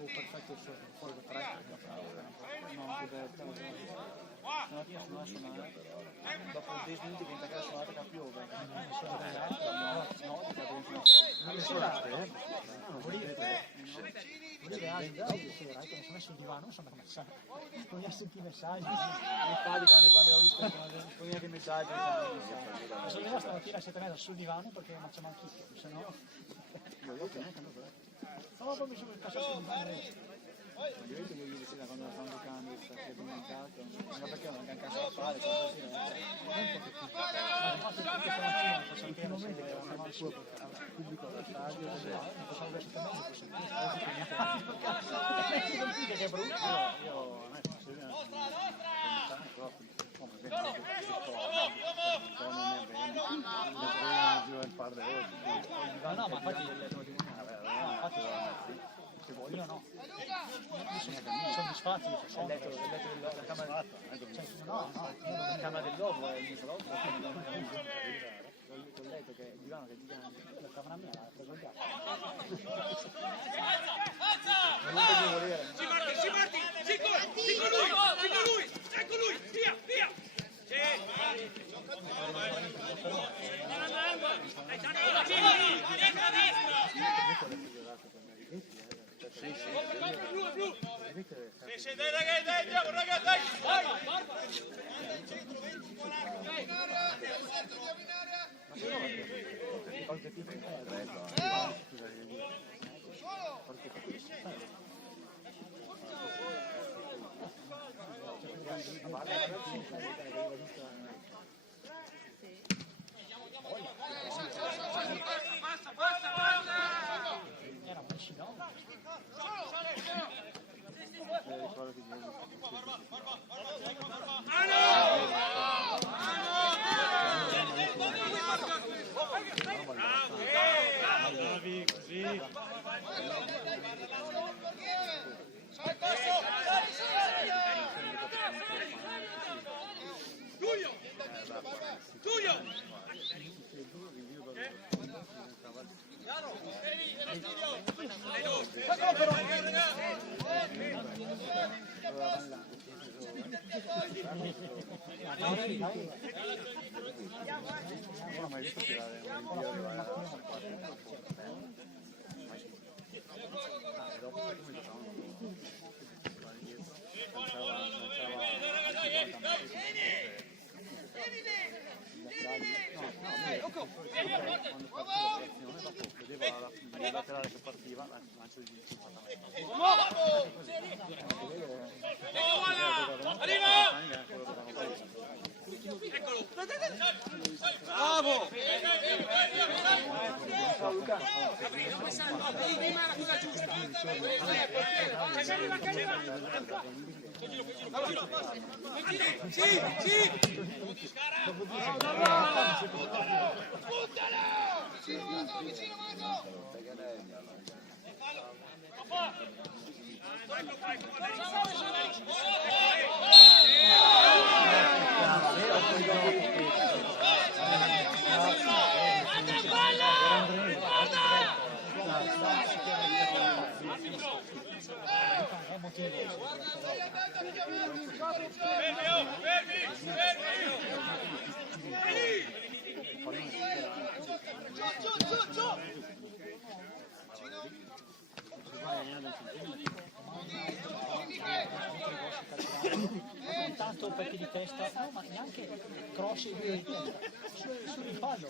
Perfetto, fuori da tre, stamattina sono suonare, dopo 10 minuti diventa che la suonata che piove, non le suonate, mi sono messo sul divano, non so come sa, non mi ha sentito i messaggi, infatti quando ho visto che messaggi, sono arrivato stamattina a 7:30 sul divano perché non c'è manco chi, se no, no, poi mi sono passato sul divano. Io vedo che ieri sera quando stavamo giocando si è dimenticato, ma perché non anche a fare, non so che stamattina facciamo che momento che eravamo al suo pubblico allo stadio, facciamo verso te non che è brutto, io a me no, ma infatti se vogliono no, soddisfatti, ho letto la camera la camera del dopo è il mio ho letto che il divano che è gigante, la camera mia l'ha preso il gatto. Si Marti, ecco lui, via! Sì, dai, andiamo ragazzi, dai! Bravi, così. Non ho mai visto tirare un rinvio arrivare a 4. Dopo come giocavano? Il laterale che partiva, lancio di 50 metri. Bravo! Sì, sì! Non tanto perché di testa, no, ma neanche cross di testa, sul rimpallo.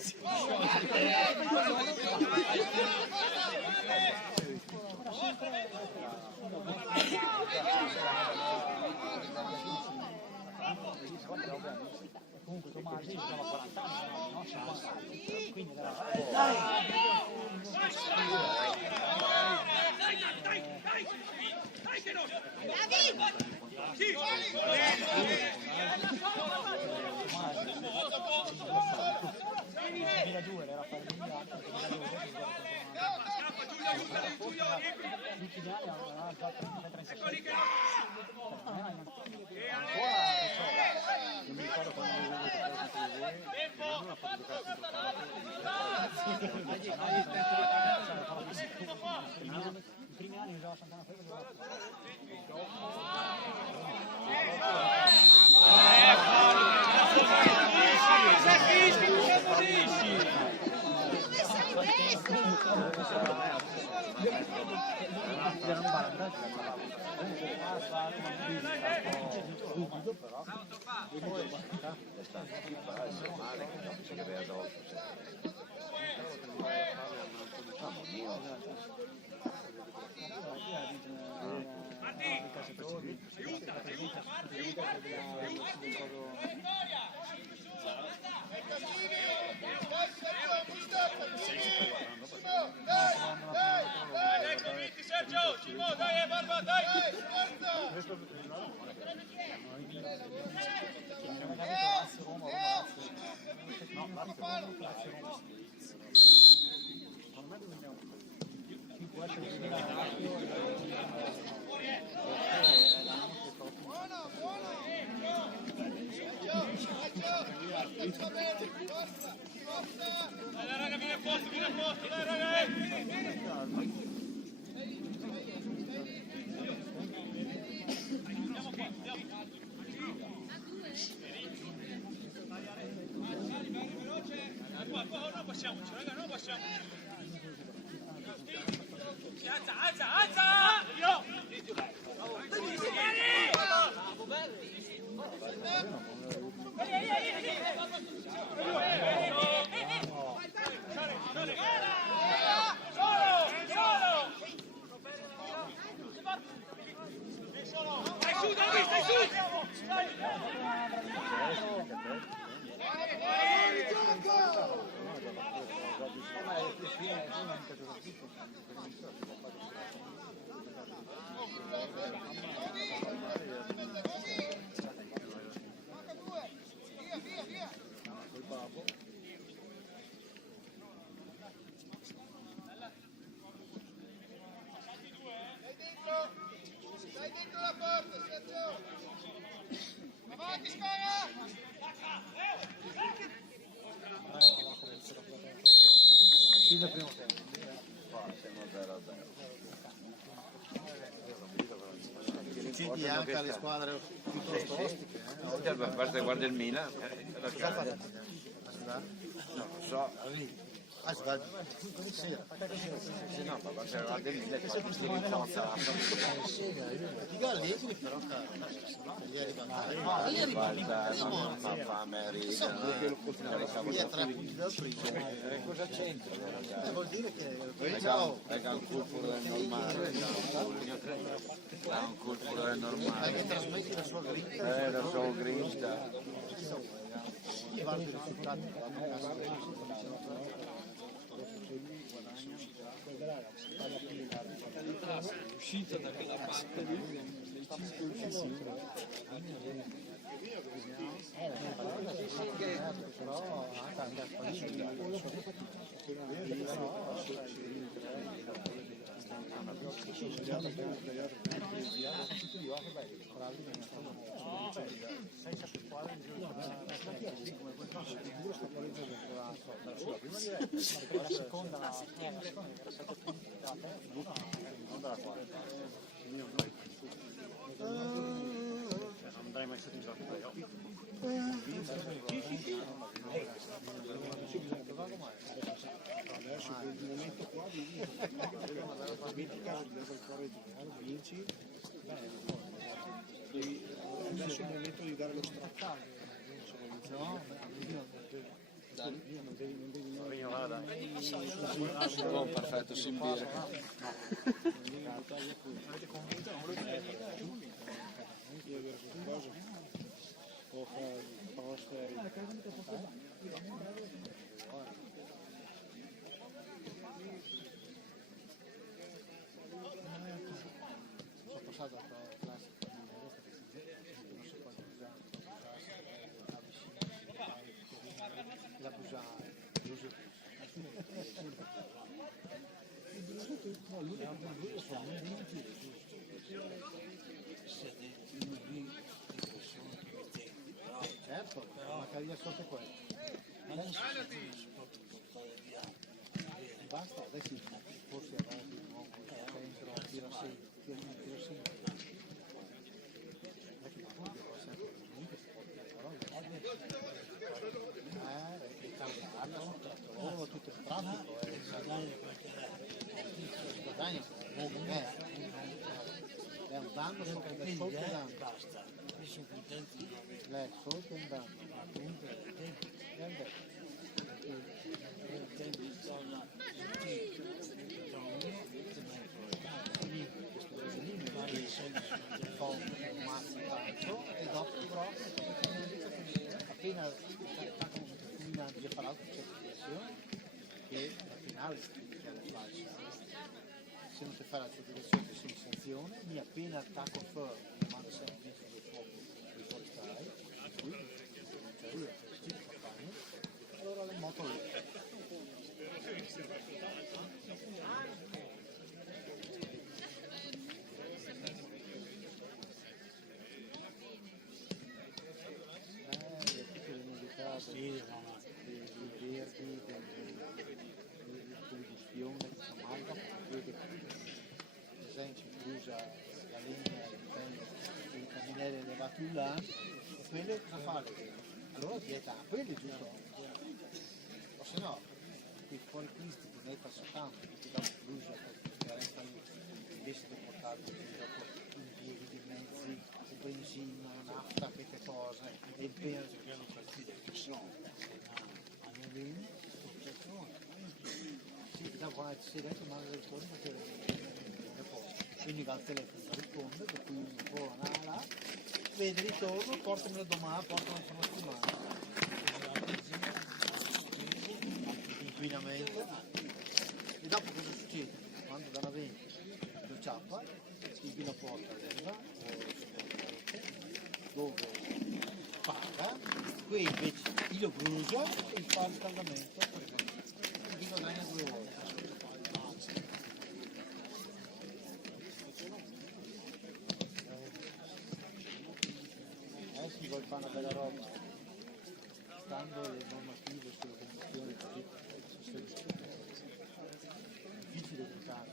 Comunque Tomasi giocava 40 anni, no? 50 anni, quindi era 2002 era fare il miliardo, tutti gli anni avevano già 36. Non mi ricordo quando avevo non ho fatto I primi anni giocava Sant'Anna fino al primo tempo. Siamo 0-0. riusciti anche alle squadre piuttosto ostiche. Guarda il Milan, Cosa fate? non lo so. Ah, sbaglio. Sì. Sì, no, ma se guarda il Milan, poi ti rinforza. I Gallegri però ieri Ma fame, riga. via 3 punti dal primo. Cosa c'entra? Vuol dire che Venga un colpo del normale. Ha un colpo del normale. che trasmetti la sua grinta. La sua grinta. Io valuto i risultati. Uscita da quella parte lì, dei 5 usciti. Non andrei mai stato in gioco playoff. Adesso per il momento qua metti caso di andare al correggio, vinci, adesso è il momento di dare lo strappo. Buon, perfetto, si imbire. Di avere qualcosa o fare posteri. Sono passato a classe per non so quanto usare, la busare, certo, ma carriera sotto quello. Basta, adesso forse avanti di nuovo, centro, tira sì. Tutto il traffico è un danno sotto il danno. Basta, io sono contento di non avere Lei sotto un danno. tempo di cosa Un mazzo tanto e dopo però appena combinando di fare altro c'è direzione e al finale se non ti fai l'altra direzione ti sei in sanzione, mi appena attacco fuori mi manda servizio del fuoco di forestale, qui non c'è io, allora le moto lì. Tutte le novità dei verdi, del combustione che si manca, vede ad esempio usa la linea il camminello elevato in là e quello cosa fa? Allora vieta a quelli giusto? O se no, quei fuori cristi che noi passiamo, che dopo l'usa per restare invece di portare impieghi di mezzi, benzina, nafta, queste cose, e il peso che hanno partite che sono, hanno vinto, sì, dopo quando ci sei detto male del ritorno quindi va al telefono risponde, per cui uno può andare là, vede il ritorno, portamelo domani, portamelo per una settimana. Inquinamento. E dopo cosa succede? Quando da una 20 lo ciappa, il vino porta arriva, dove paga, qui invece io brucio e fa il riscaldamento, il vino guadagna 2 volte. Si vuole fare una bella roba, stando le normative sulla combustione così, difficile votare,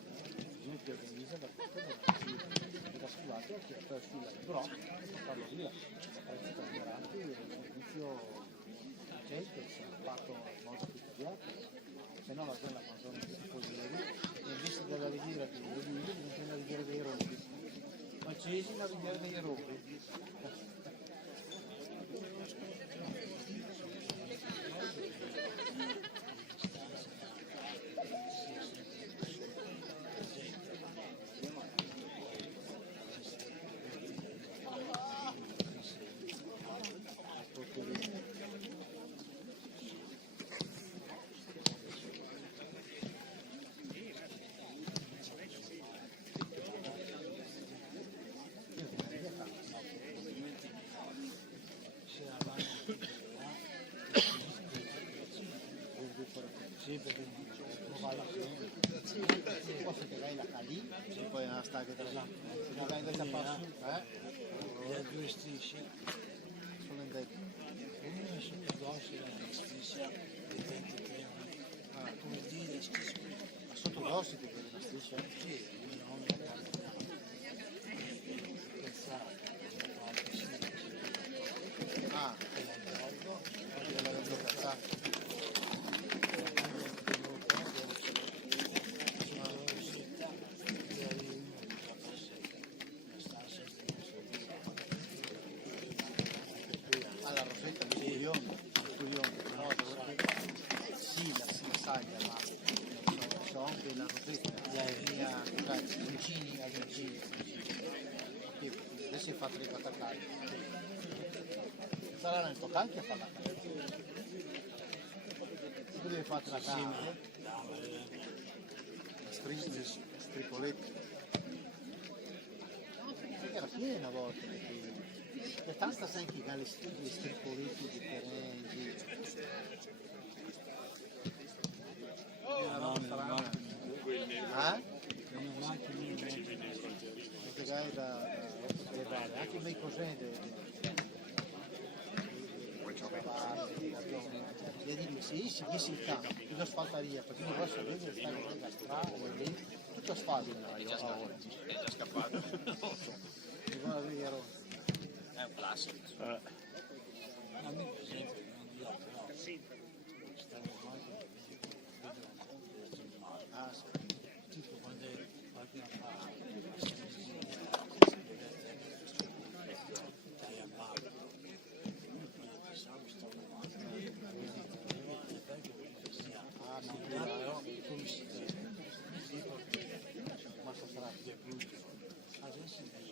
bisogna che organizza da tutto, da scuola. arrivato, ha chiesto il libro, portarlo via. Poi ci siamo mirati il servizio gente, si è fatto molto più tagliato, se no la zona quando non si può dire, e invece della riviera dei Olivi diventa una riviera dei Rovi. Macesi una riviera dei Rovi. Posso che lei la lì e poi una staglia da là. La vai da passo, Le due strisce, sono in detto. una sono più grosse, la striscia di 23 anni. Come dire, la striscia. Ma sotto grossi ti vedi la striscia? Sì, non la cambiamo. Pensate, Ah, quella del mio cazzato. Alla rosetta di Cuglione, però sì, la saglia, ma so anche la rosetta, mia, vicini ai vicini. Adesso si fa 3-4 cariche. Sarà nel toccanti a fare la carica. Tu devi fare la carica, la stripoletti. Era piena a volte, perché tanta sai che gli stripoletti differenti. Era roba strana. non manchi niente. Perché gai da levare, anche i miei cosenti. E dirmi sì, si il campo, tutto asfaltaria, perché non posso vedere stare lì la strada, lì, tutto asfalto. È già scappato. Devono avere È un classico. A me per esempio non io, però stavo avanti tipo quando qualche anno fa dai a Bari pensavo stavo avanti però come si ma sarà è brutto adesso sono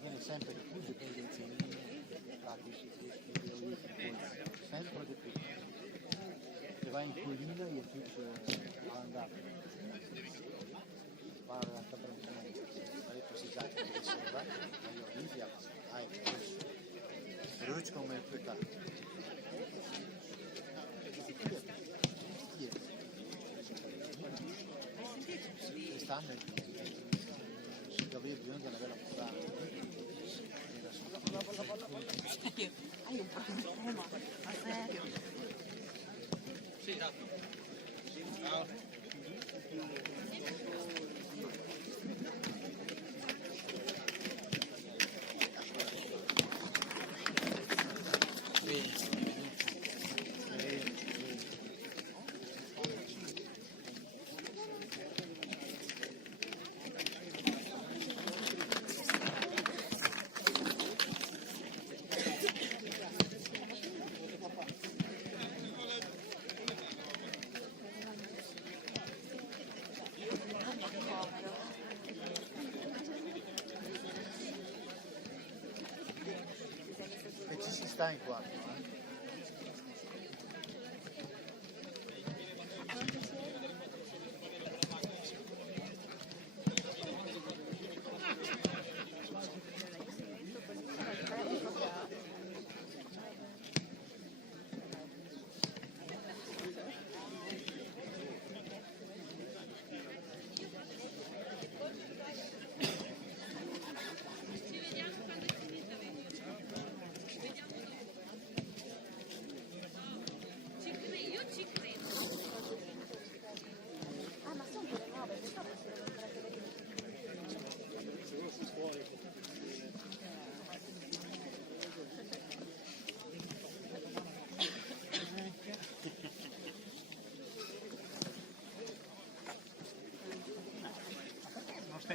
viene sempre di più dipendenziali pratici, sempre di più. Se vai in collina io faccio andare, fare la campagna, fare precisati di sera, ma io lì via, ruci come il peccato. Quest'anno si doveva bisogno di una bella puntata. Hai un problema, ma serio? Sì, esatto. E ci si sta in quattro,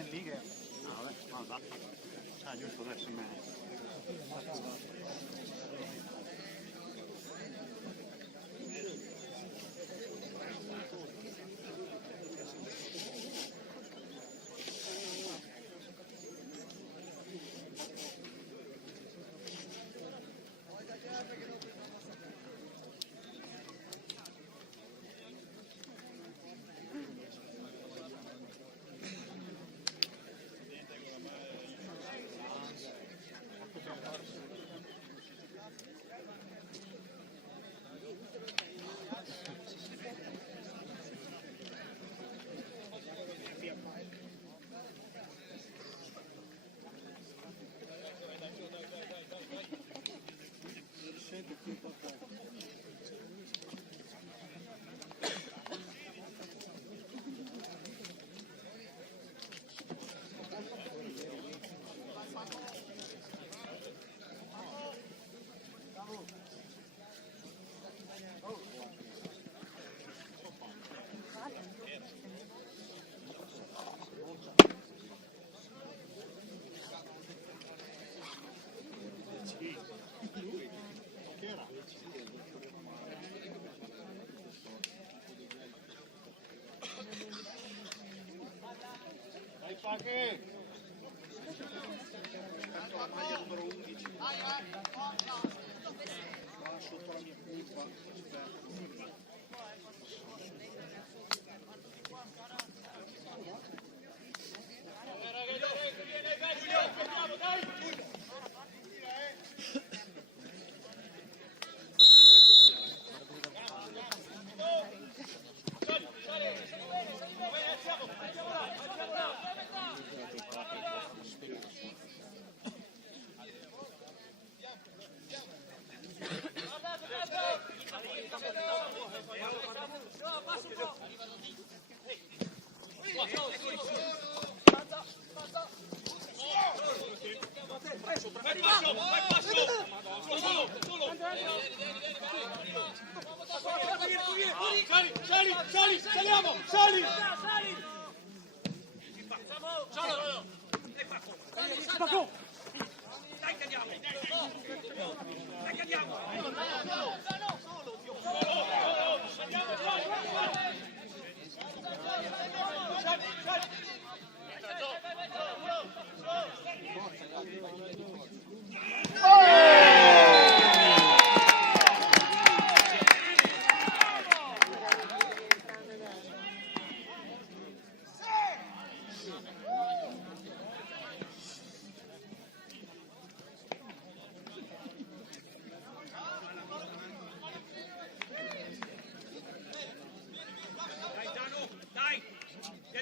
lì che... No, vabbè, no, esatto. Ah, giusto, adesso è meglio.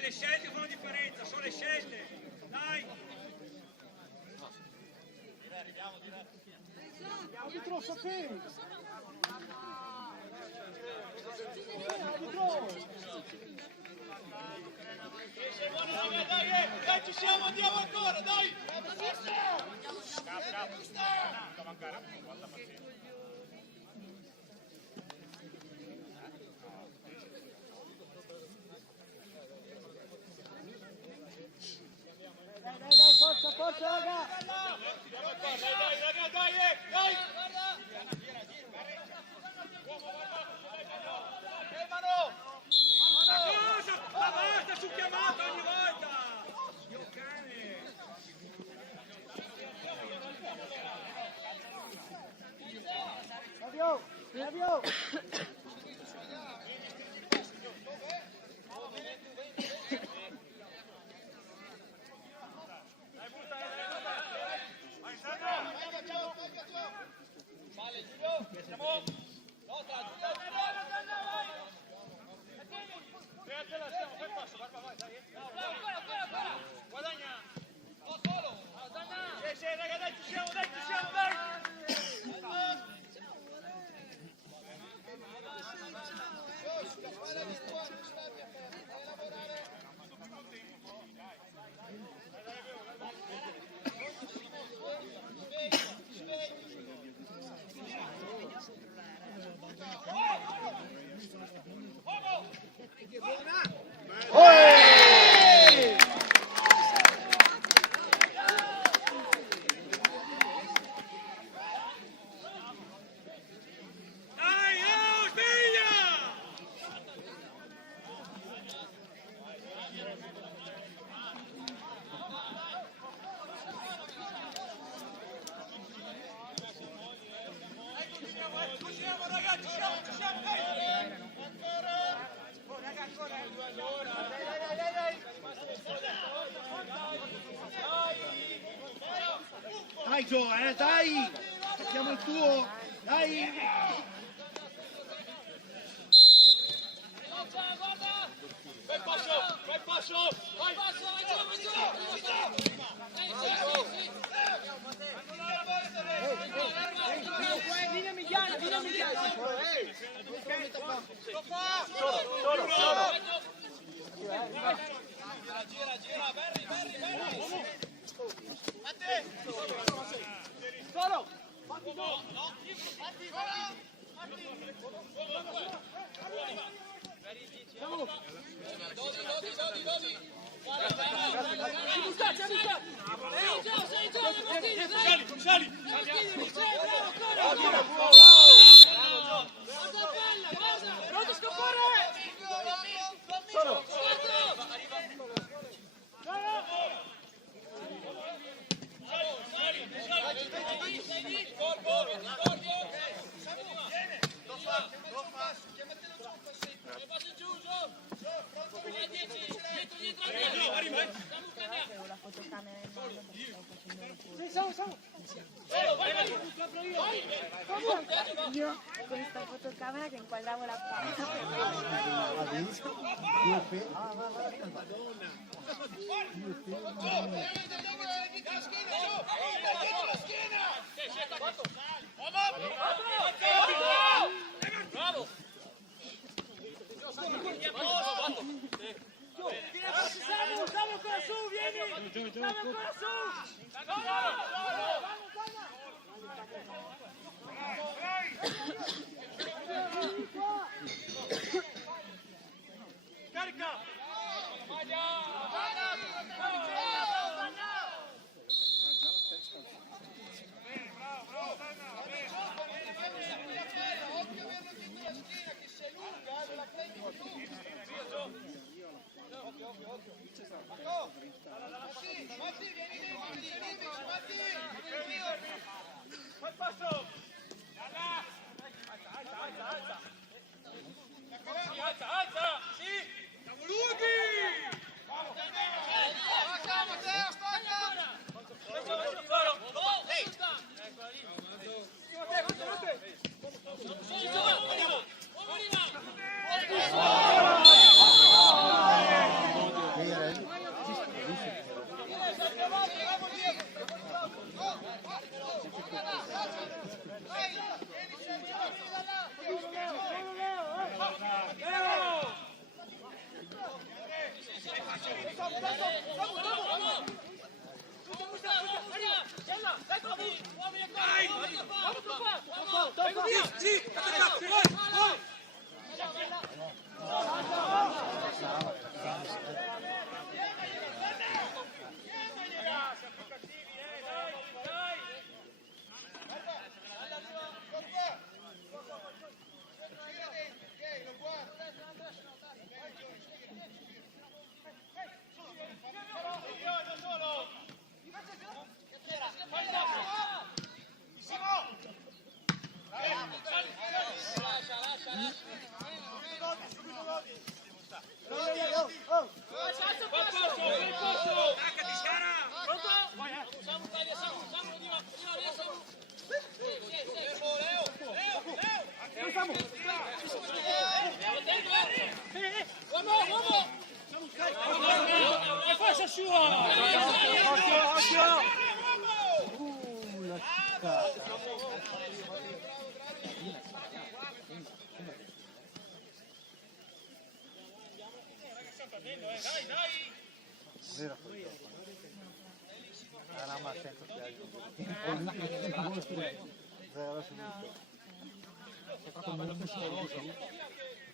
Le scelte fanno differenza, sono le scelte, dai! Arbitro, sapere! Arbitro! Dai, ci siamo, andiamo ancora, dai! Dai, forza, raga! Dai! Ma basta su chiamata ogni volta! Io cane! Fabio! Guadagna! Sì, raga, dai, ci siamo, dai! Dai Gio, dai! Facciamo il tuo! Dai! Vai passo! Vai passo! Vai passo! Vai giù! Vai giù! Linea mediana! Linea mediana! Solo! Gira! Berri! Matti! Solo! Matti! Pronto a scappare! La fotocamera in mano io questa fotocamera che inquadravo la faccia. Bravo! Salve ancora su, vieni! Salve ancora su! Carica!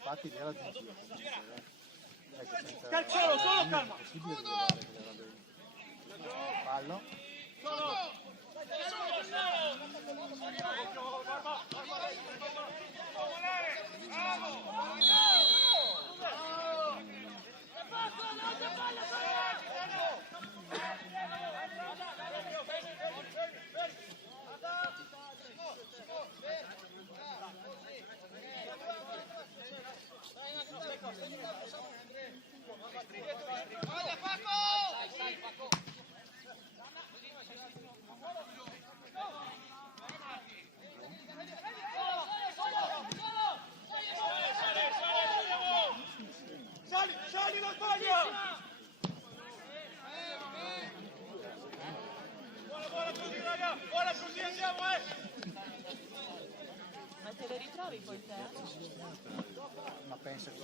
Infatti era Calciolo, solo calma. Fallo. fuori col te? Ma penso che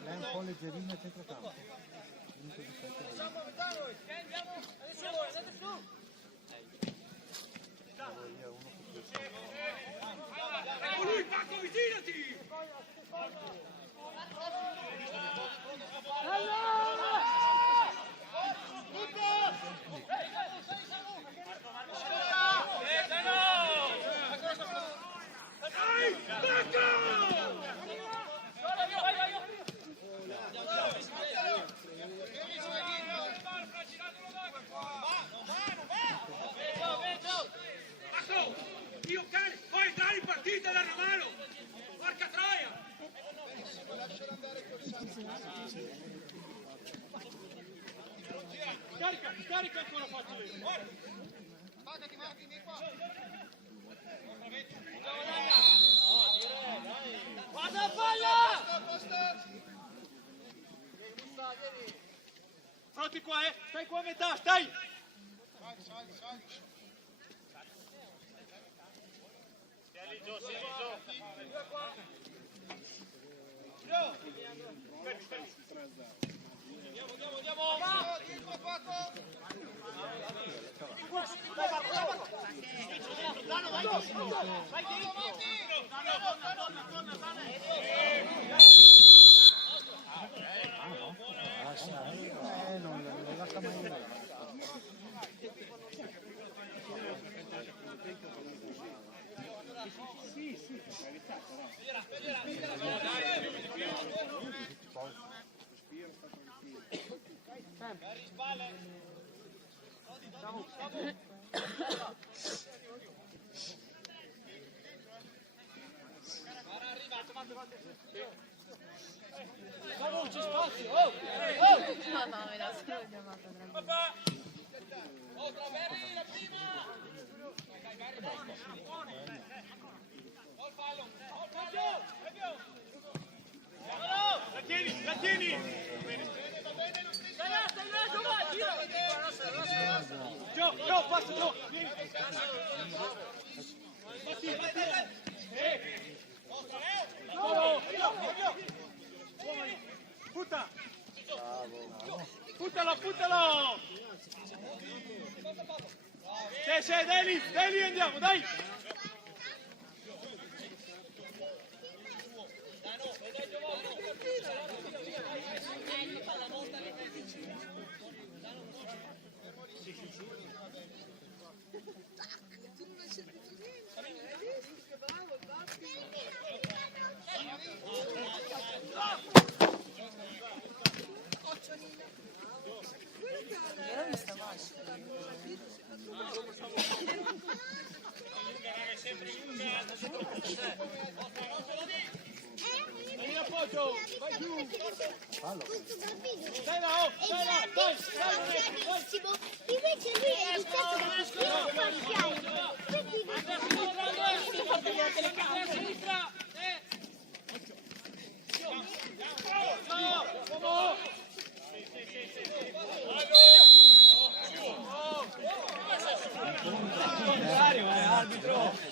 lei è un po' leggerina a centrocampo. L'unico difetto è Ecco lui, Paco, avvicinati! Io cane, poi dai partita da Romano! Porca troia! Scarica ancora faccio io! Guarda la palla! Pronti qua, stai qua a metà, stai! non lascia mai andare. Sì, per carità, C'è spazio! No, me la sono chiamata Papà! Oh, Traverri, la prima! La tieni! Stai là, Gio, passa, Gio! Butta! Buttalo! Sì, Deli, andiamo, dai! Invece lui è rispetto da quest'uomo parziale. Quindi arbitro.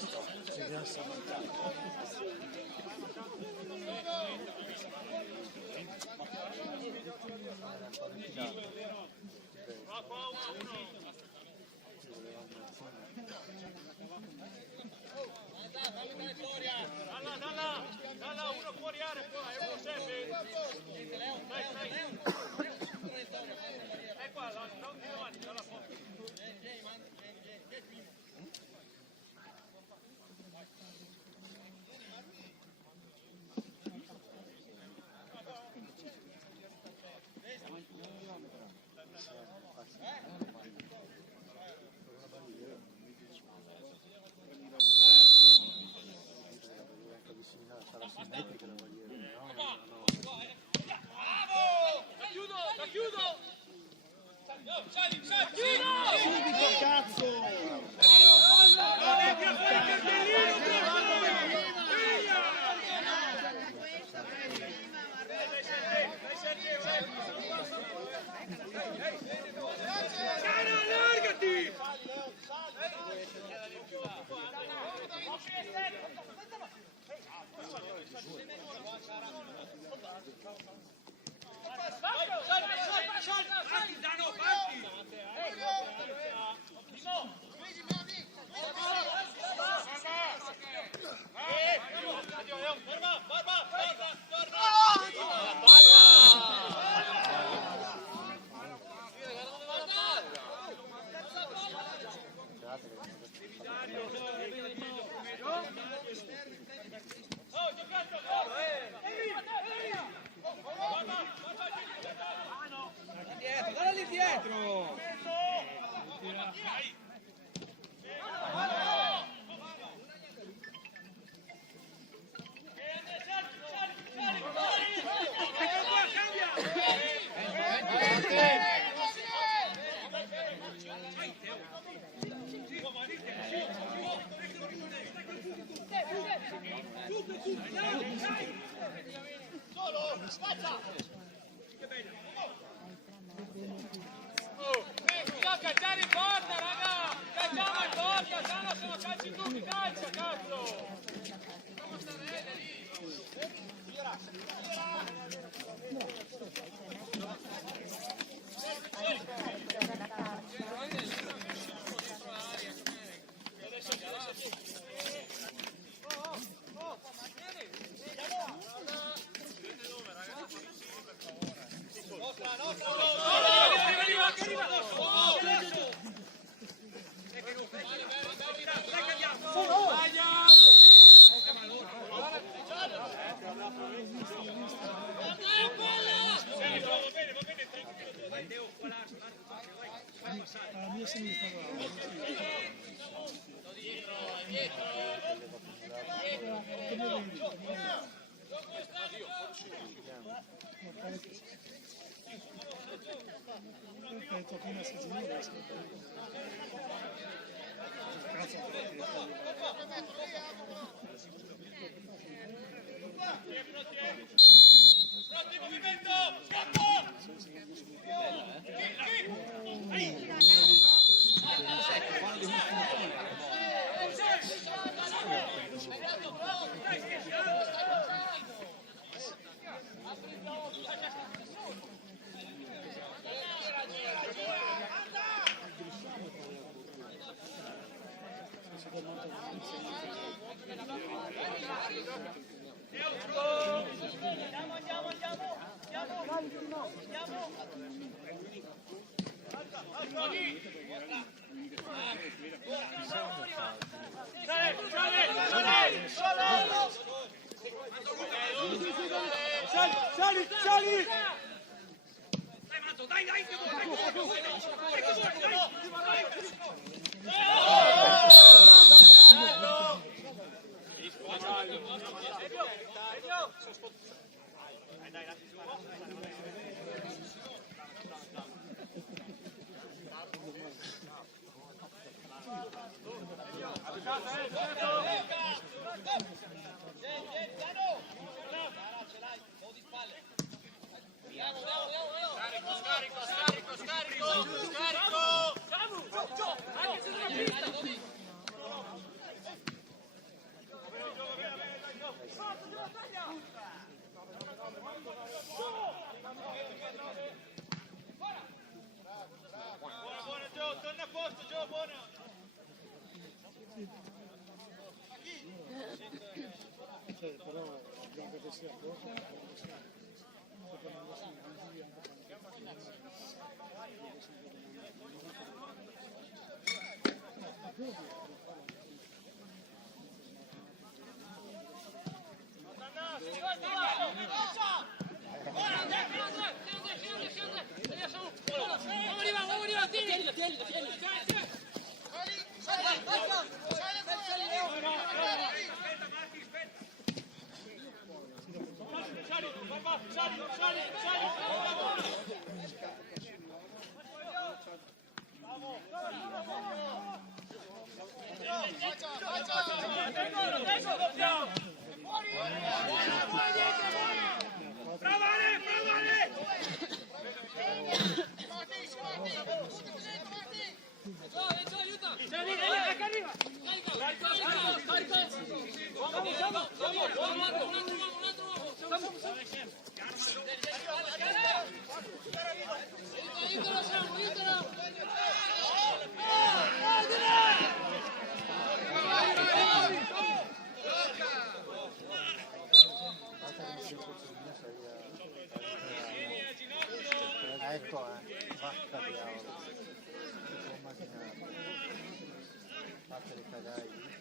Dalla, uno fuori area qua, è uno sempre. Dai. È qua, non ti davanti, dalla fuori. Calciare in porta, raga! Calciamo in porta, se no sono calci tutti, calcia, cazzo! Alla mia sinistra Pronti, movimento! Scappo! Sali! Però abbiamo che sia poco, ecco, vacca diavolo, non immaginare, fateli cagare.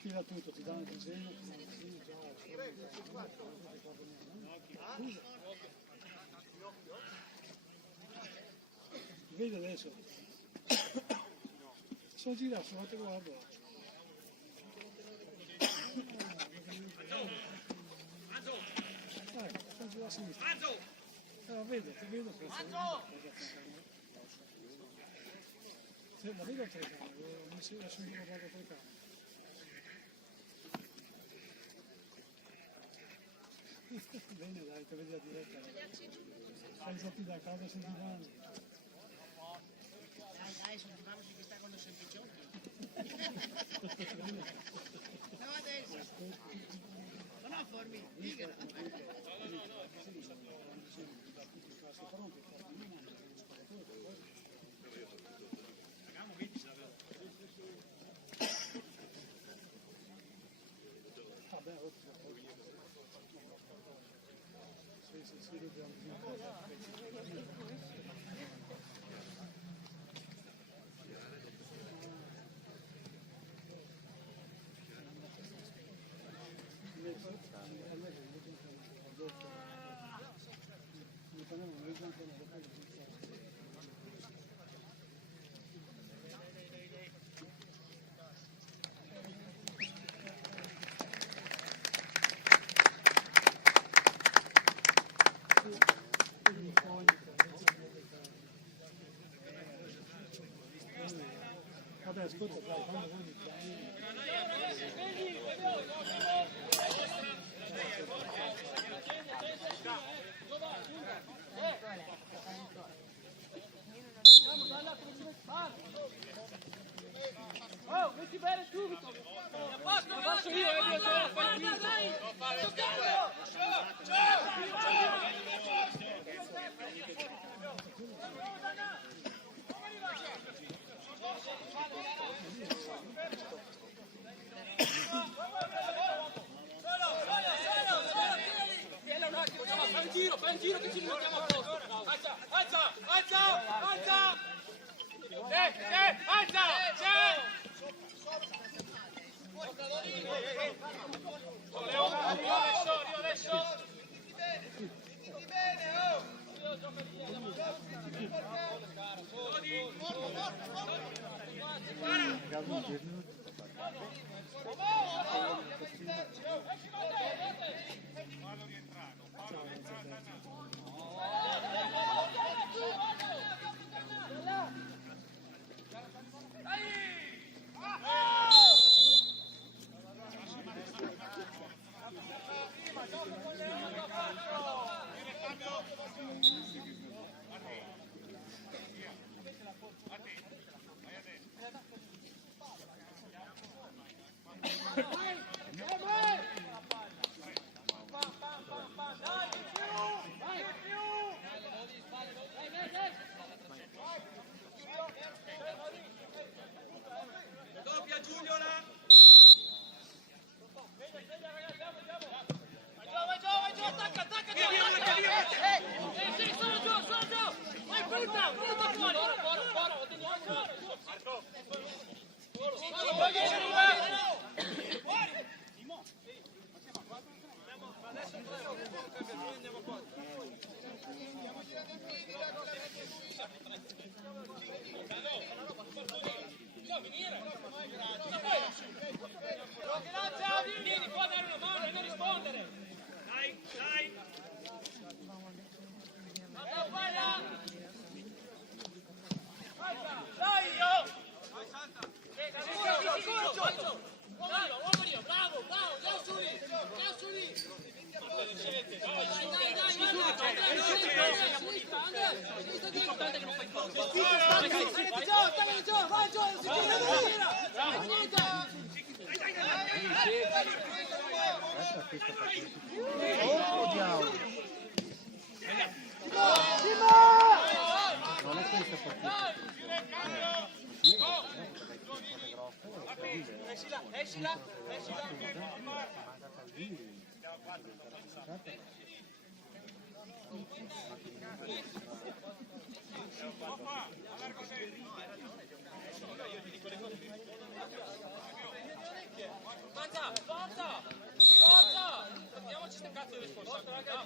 Tira tutto, ti danno il disegno, vedi adesso, sono girato, sono te guardo. Sono girato a sinistra. Vedo, ti vedo. La vedo a telecamera, mi sembra che guardato a telecamera. Bene dai, te vedi la diretta. Sei stati da casa sul divano. Dai, sul divano si sta quando senti i giochi. No, adesso. No, formi. Sì, dobbiamo ascolta, sai, quando voi iniziamo... Oh, metti bene subito! Lo faccio io, guarda, dai! Fai un giro che ci rimettiamo a posto! Alza! Alza! Io adesso! Doppia Giulio là! Vai giù, attacca! Sì, sono giù! Vai, punta fuori! Buono, teniamo! Marco! Vieni, può dare una mano e non rispondere! Dai! Vai là! Dai, io! Uomo io, bravo, andiamo su lì! L'importante è che non fai fallo. Vai Non è questa partita. Esci là! Forza! Andiamoci ste cazzo di responsabilità.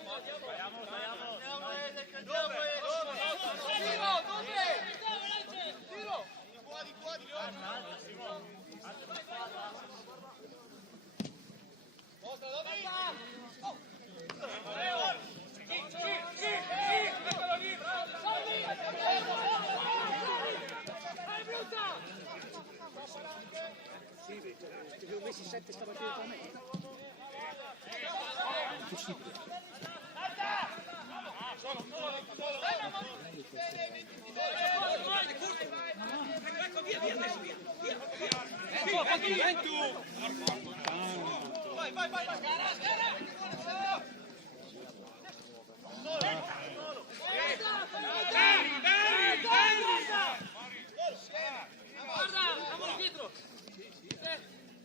Tiro! Di qua! Mostra dove sta! Eccolo lì, bravo! Vai, brutta! Sì, ti ho messi 7 stamattina con me. Ecco, via adesso, via! Vai tu! Vai! Guarda, andiamo dietro!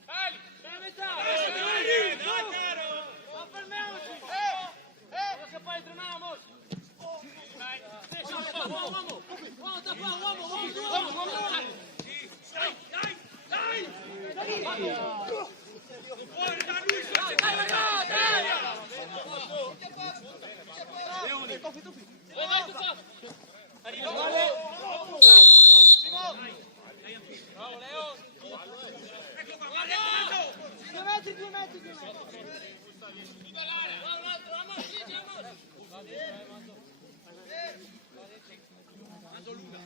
Ali, dalla metà! Dai, caro! Ma fermiamoci! Che poi entriamo! Dai! Uomo! Dai! Fuori da lui! Leoni! Vai, tutto! Arriva! Bravo, Leo! Ecco qua, guarda! 2 metri! Un altro, Mando Luna!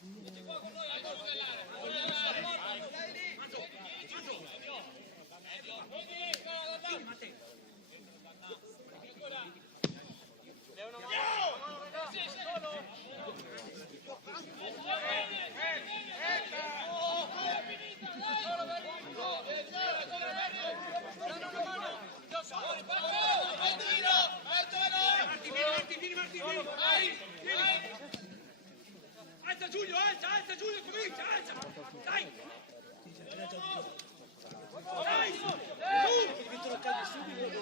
Vieni qua con noi, Aldo, Alza Giulio, alza Giulio, comincia, alza! Dai! Dai! Su! Mettono caldo subito.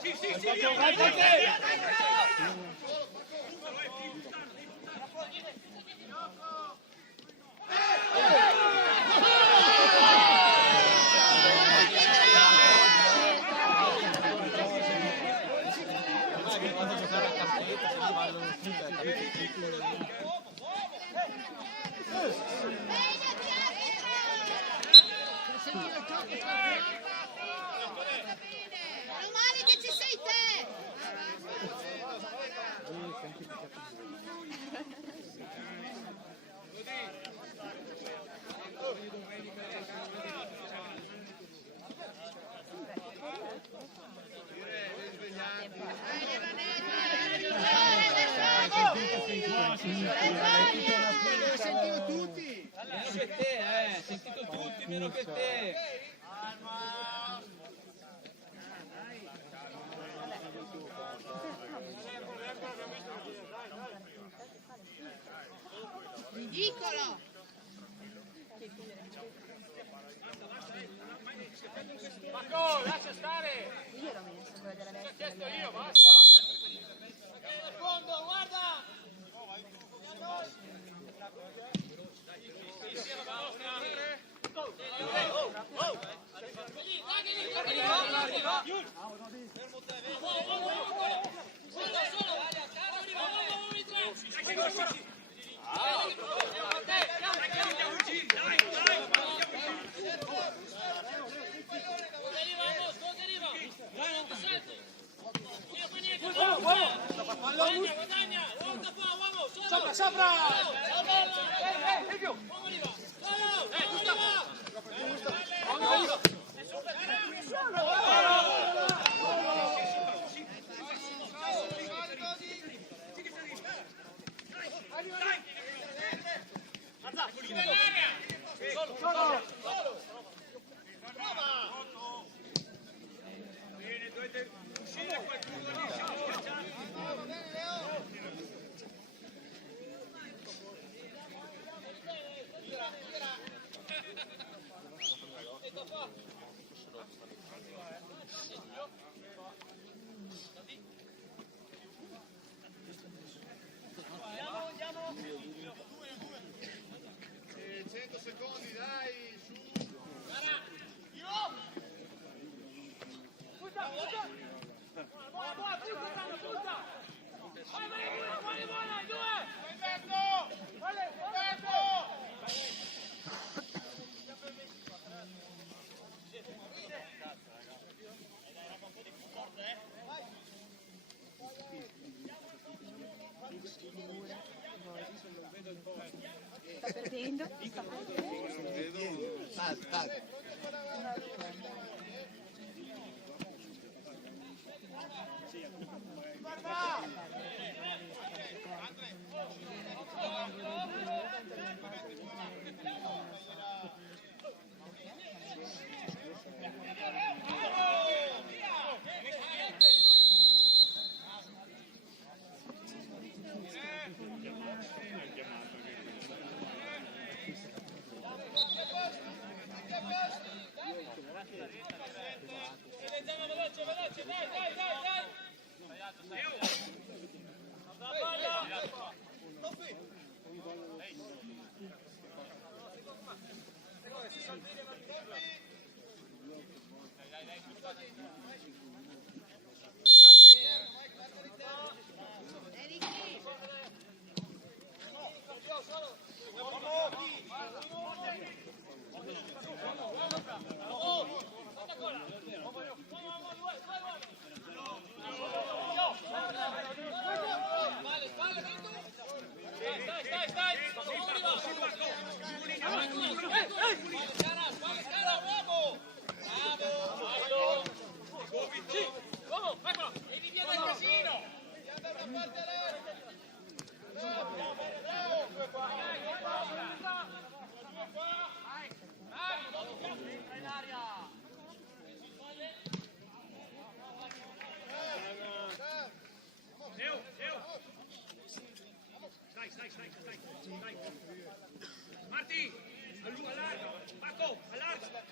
Sì, Meno male che ci sei te! Sentivo tutti! Meno che te, sentito tutti, meno che te. Ridicolo! Marco, lascia stare! Io l'ho messo quello della L'ho destra. chiesto io, basta! Nel fondo, guarda! Sopra, sopra! Bene, dovete uscire qualcuno lì, siamo schiacciati. Andiamo. 100 secondi, dai, su. Sta perdendo? Sta perdendo? Veloce, dai! Marti, allarga, Marco, allarga.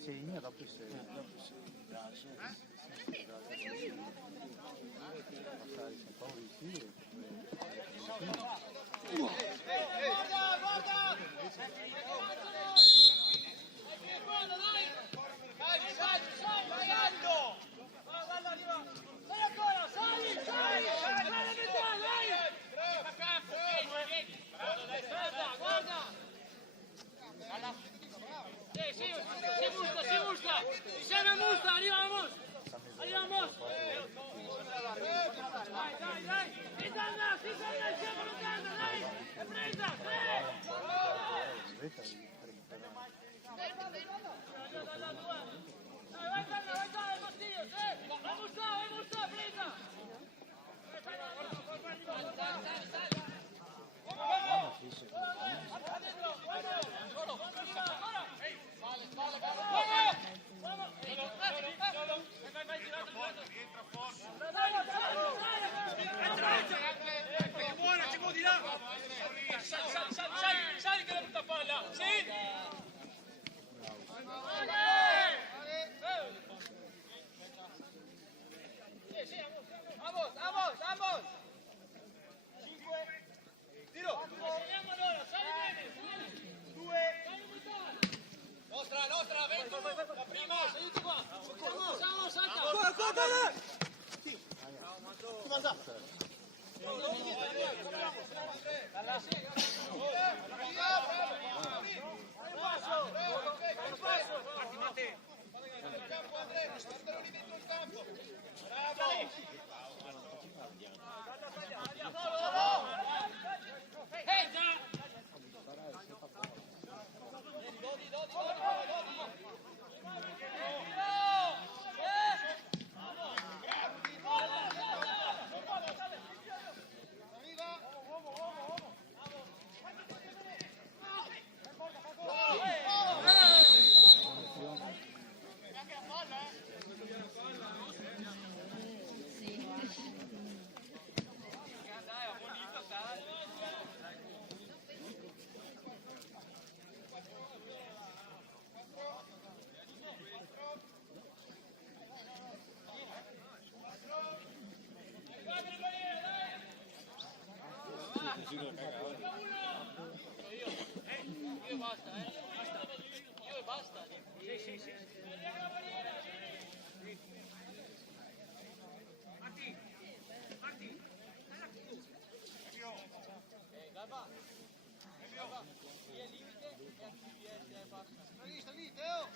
Se linea dopo se passare un po' di tiro. Sali che la butta palla! Sì! Vamos! 5 tiro! Saliamo allora, sali bene! 2 nostra, vento! La prima, salite qua! Salta! Salta! Io basta. Sì. Marti. Galba. Lì è limite e anche è basta. Sta lì, Teo.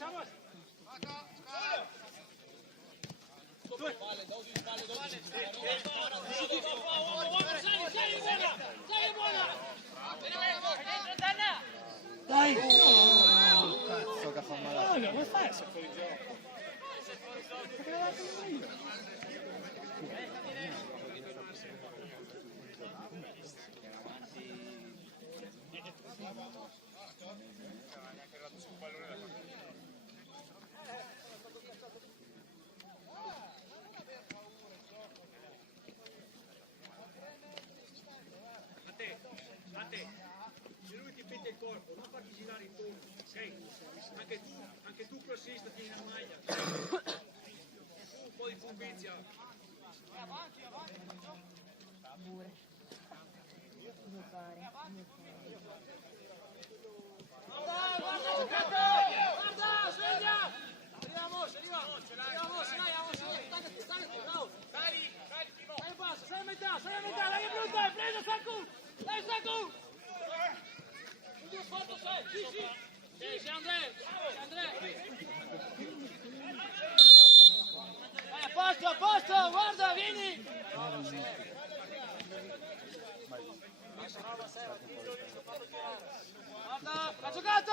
Vamos. Dai! Cazzo che fa male. Come fai a essere fuori gioco? Anche tu persistati in maglia. Un po' di furbizia. Avanti. Guarda, sveglia! Arriviamo, Dai, basta, sei a metà, dai, è brutta, preso, Saku! Dai, Saku! Fatto, sei, sì, sei Andrea! Vai, a posto, guarda, vieni! Guarda, ha giocato!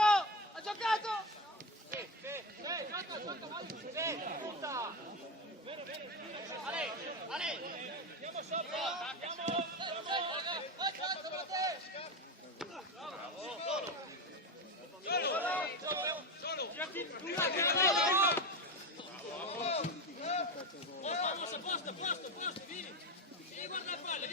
Ale! Andiamo sotto! Posto, vieni! Vieni, guarda la palla!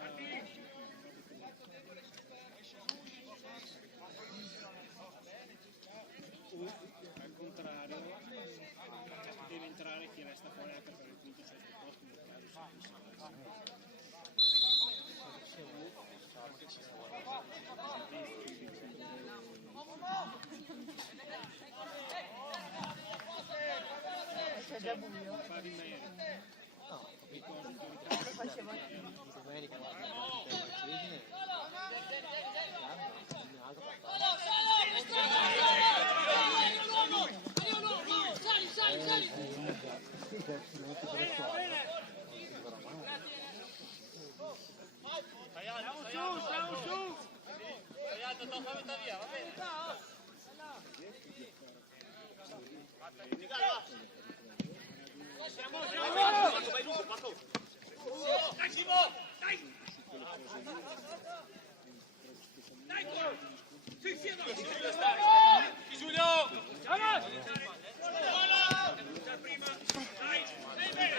Arriva! Al contrario, deve entrare chi resta fuori anche per il quinto sesto posto nel C'è già buio. fa di merito. No, Lo facevo domenica Stiamo su! Via, va bene. Vai lungo, Paco. Dai, Simo! Dai! Dai, sì, Giulio! Vamos! Prima! Dai! Dai, bene!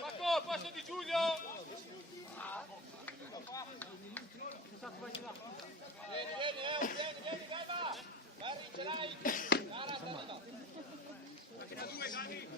Marco, passo di Giulio! Vieni, va! Barri, ce l'hai! Macchina 2, Dani!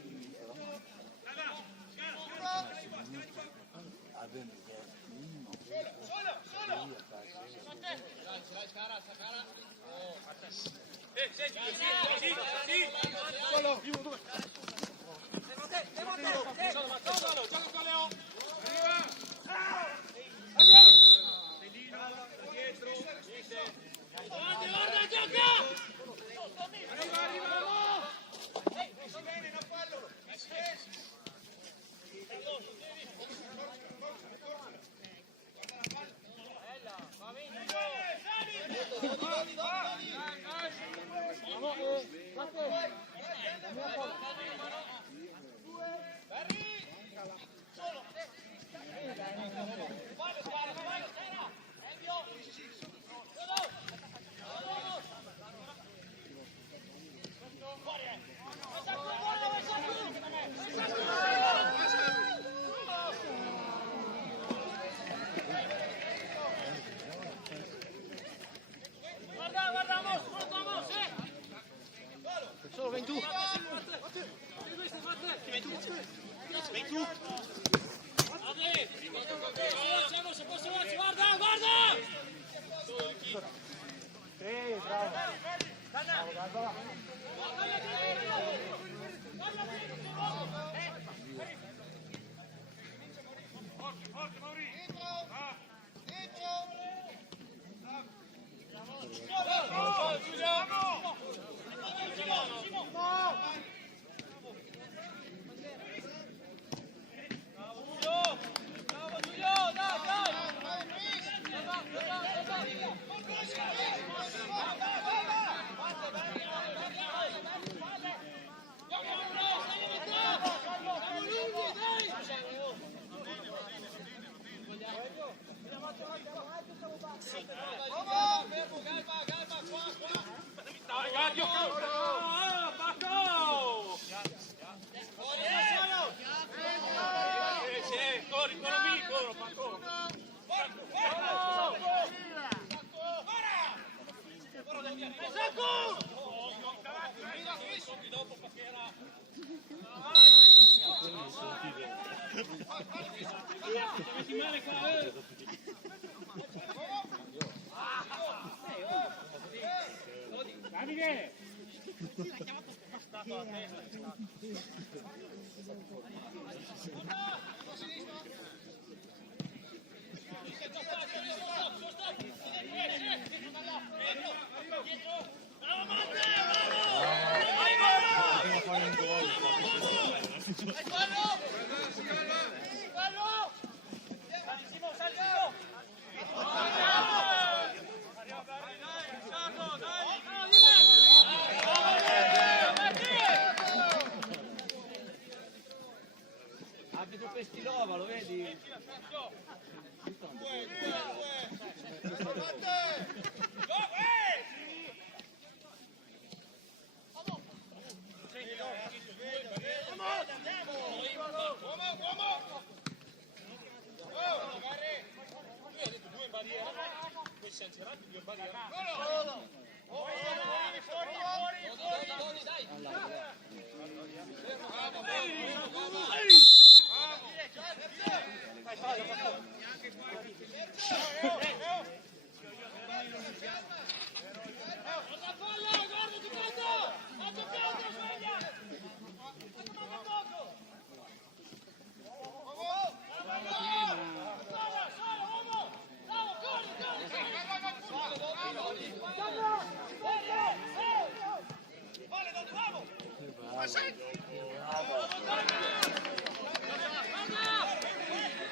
Abito Pestilova, lo vedi?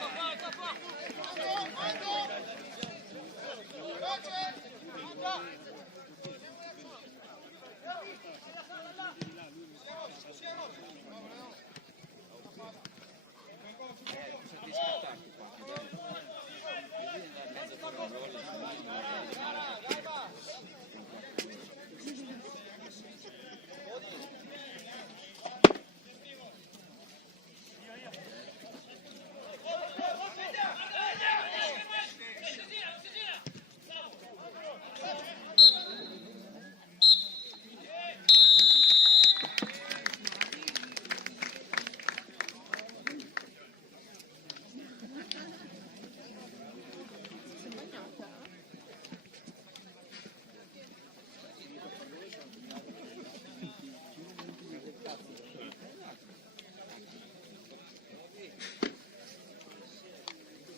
Soddisfatto qua.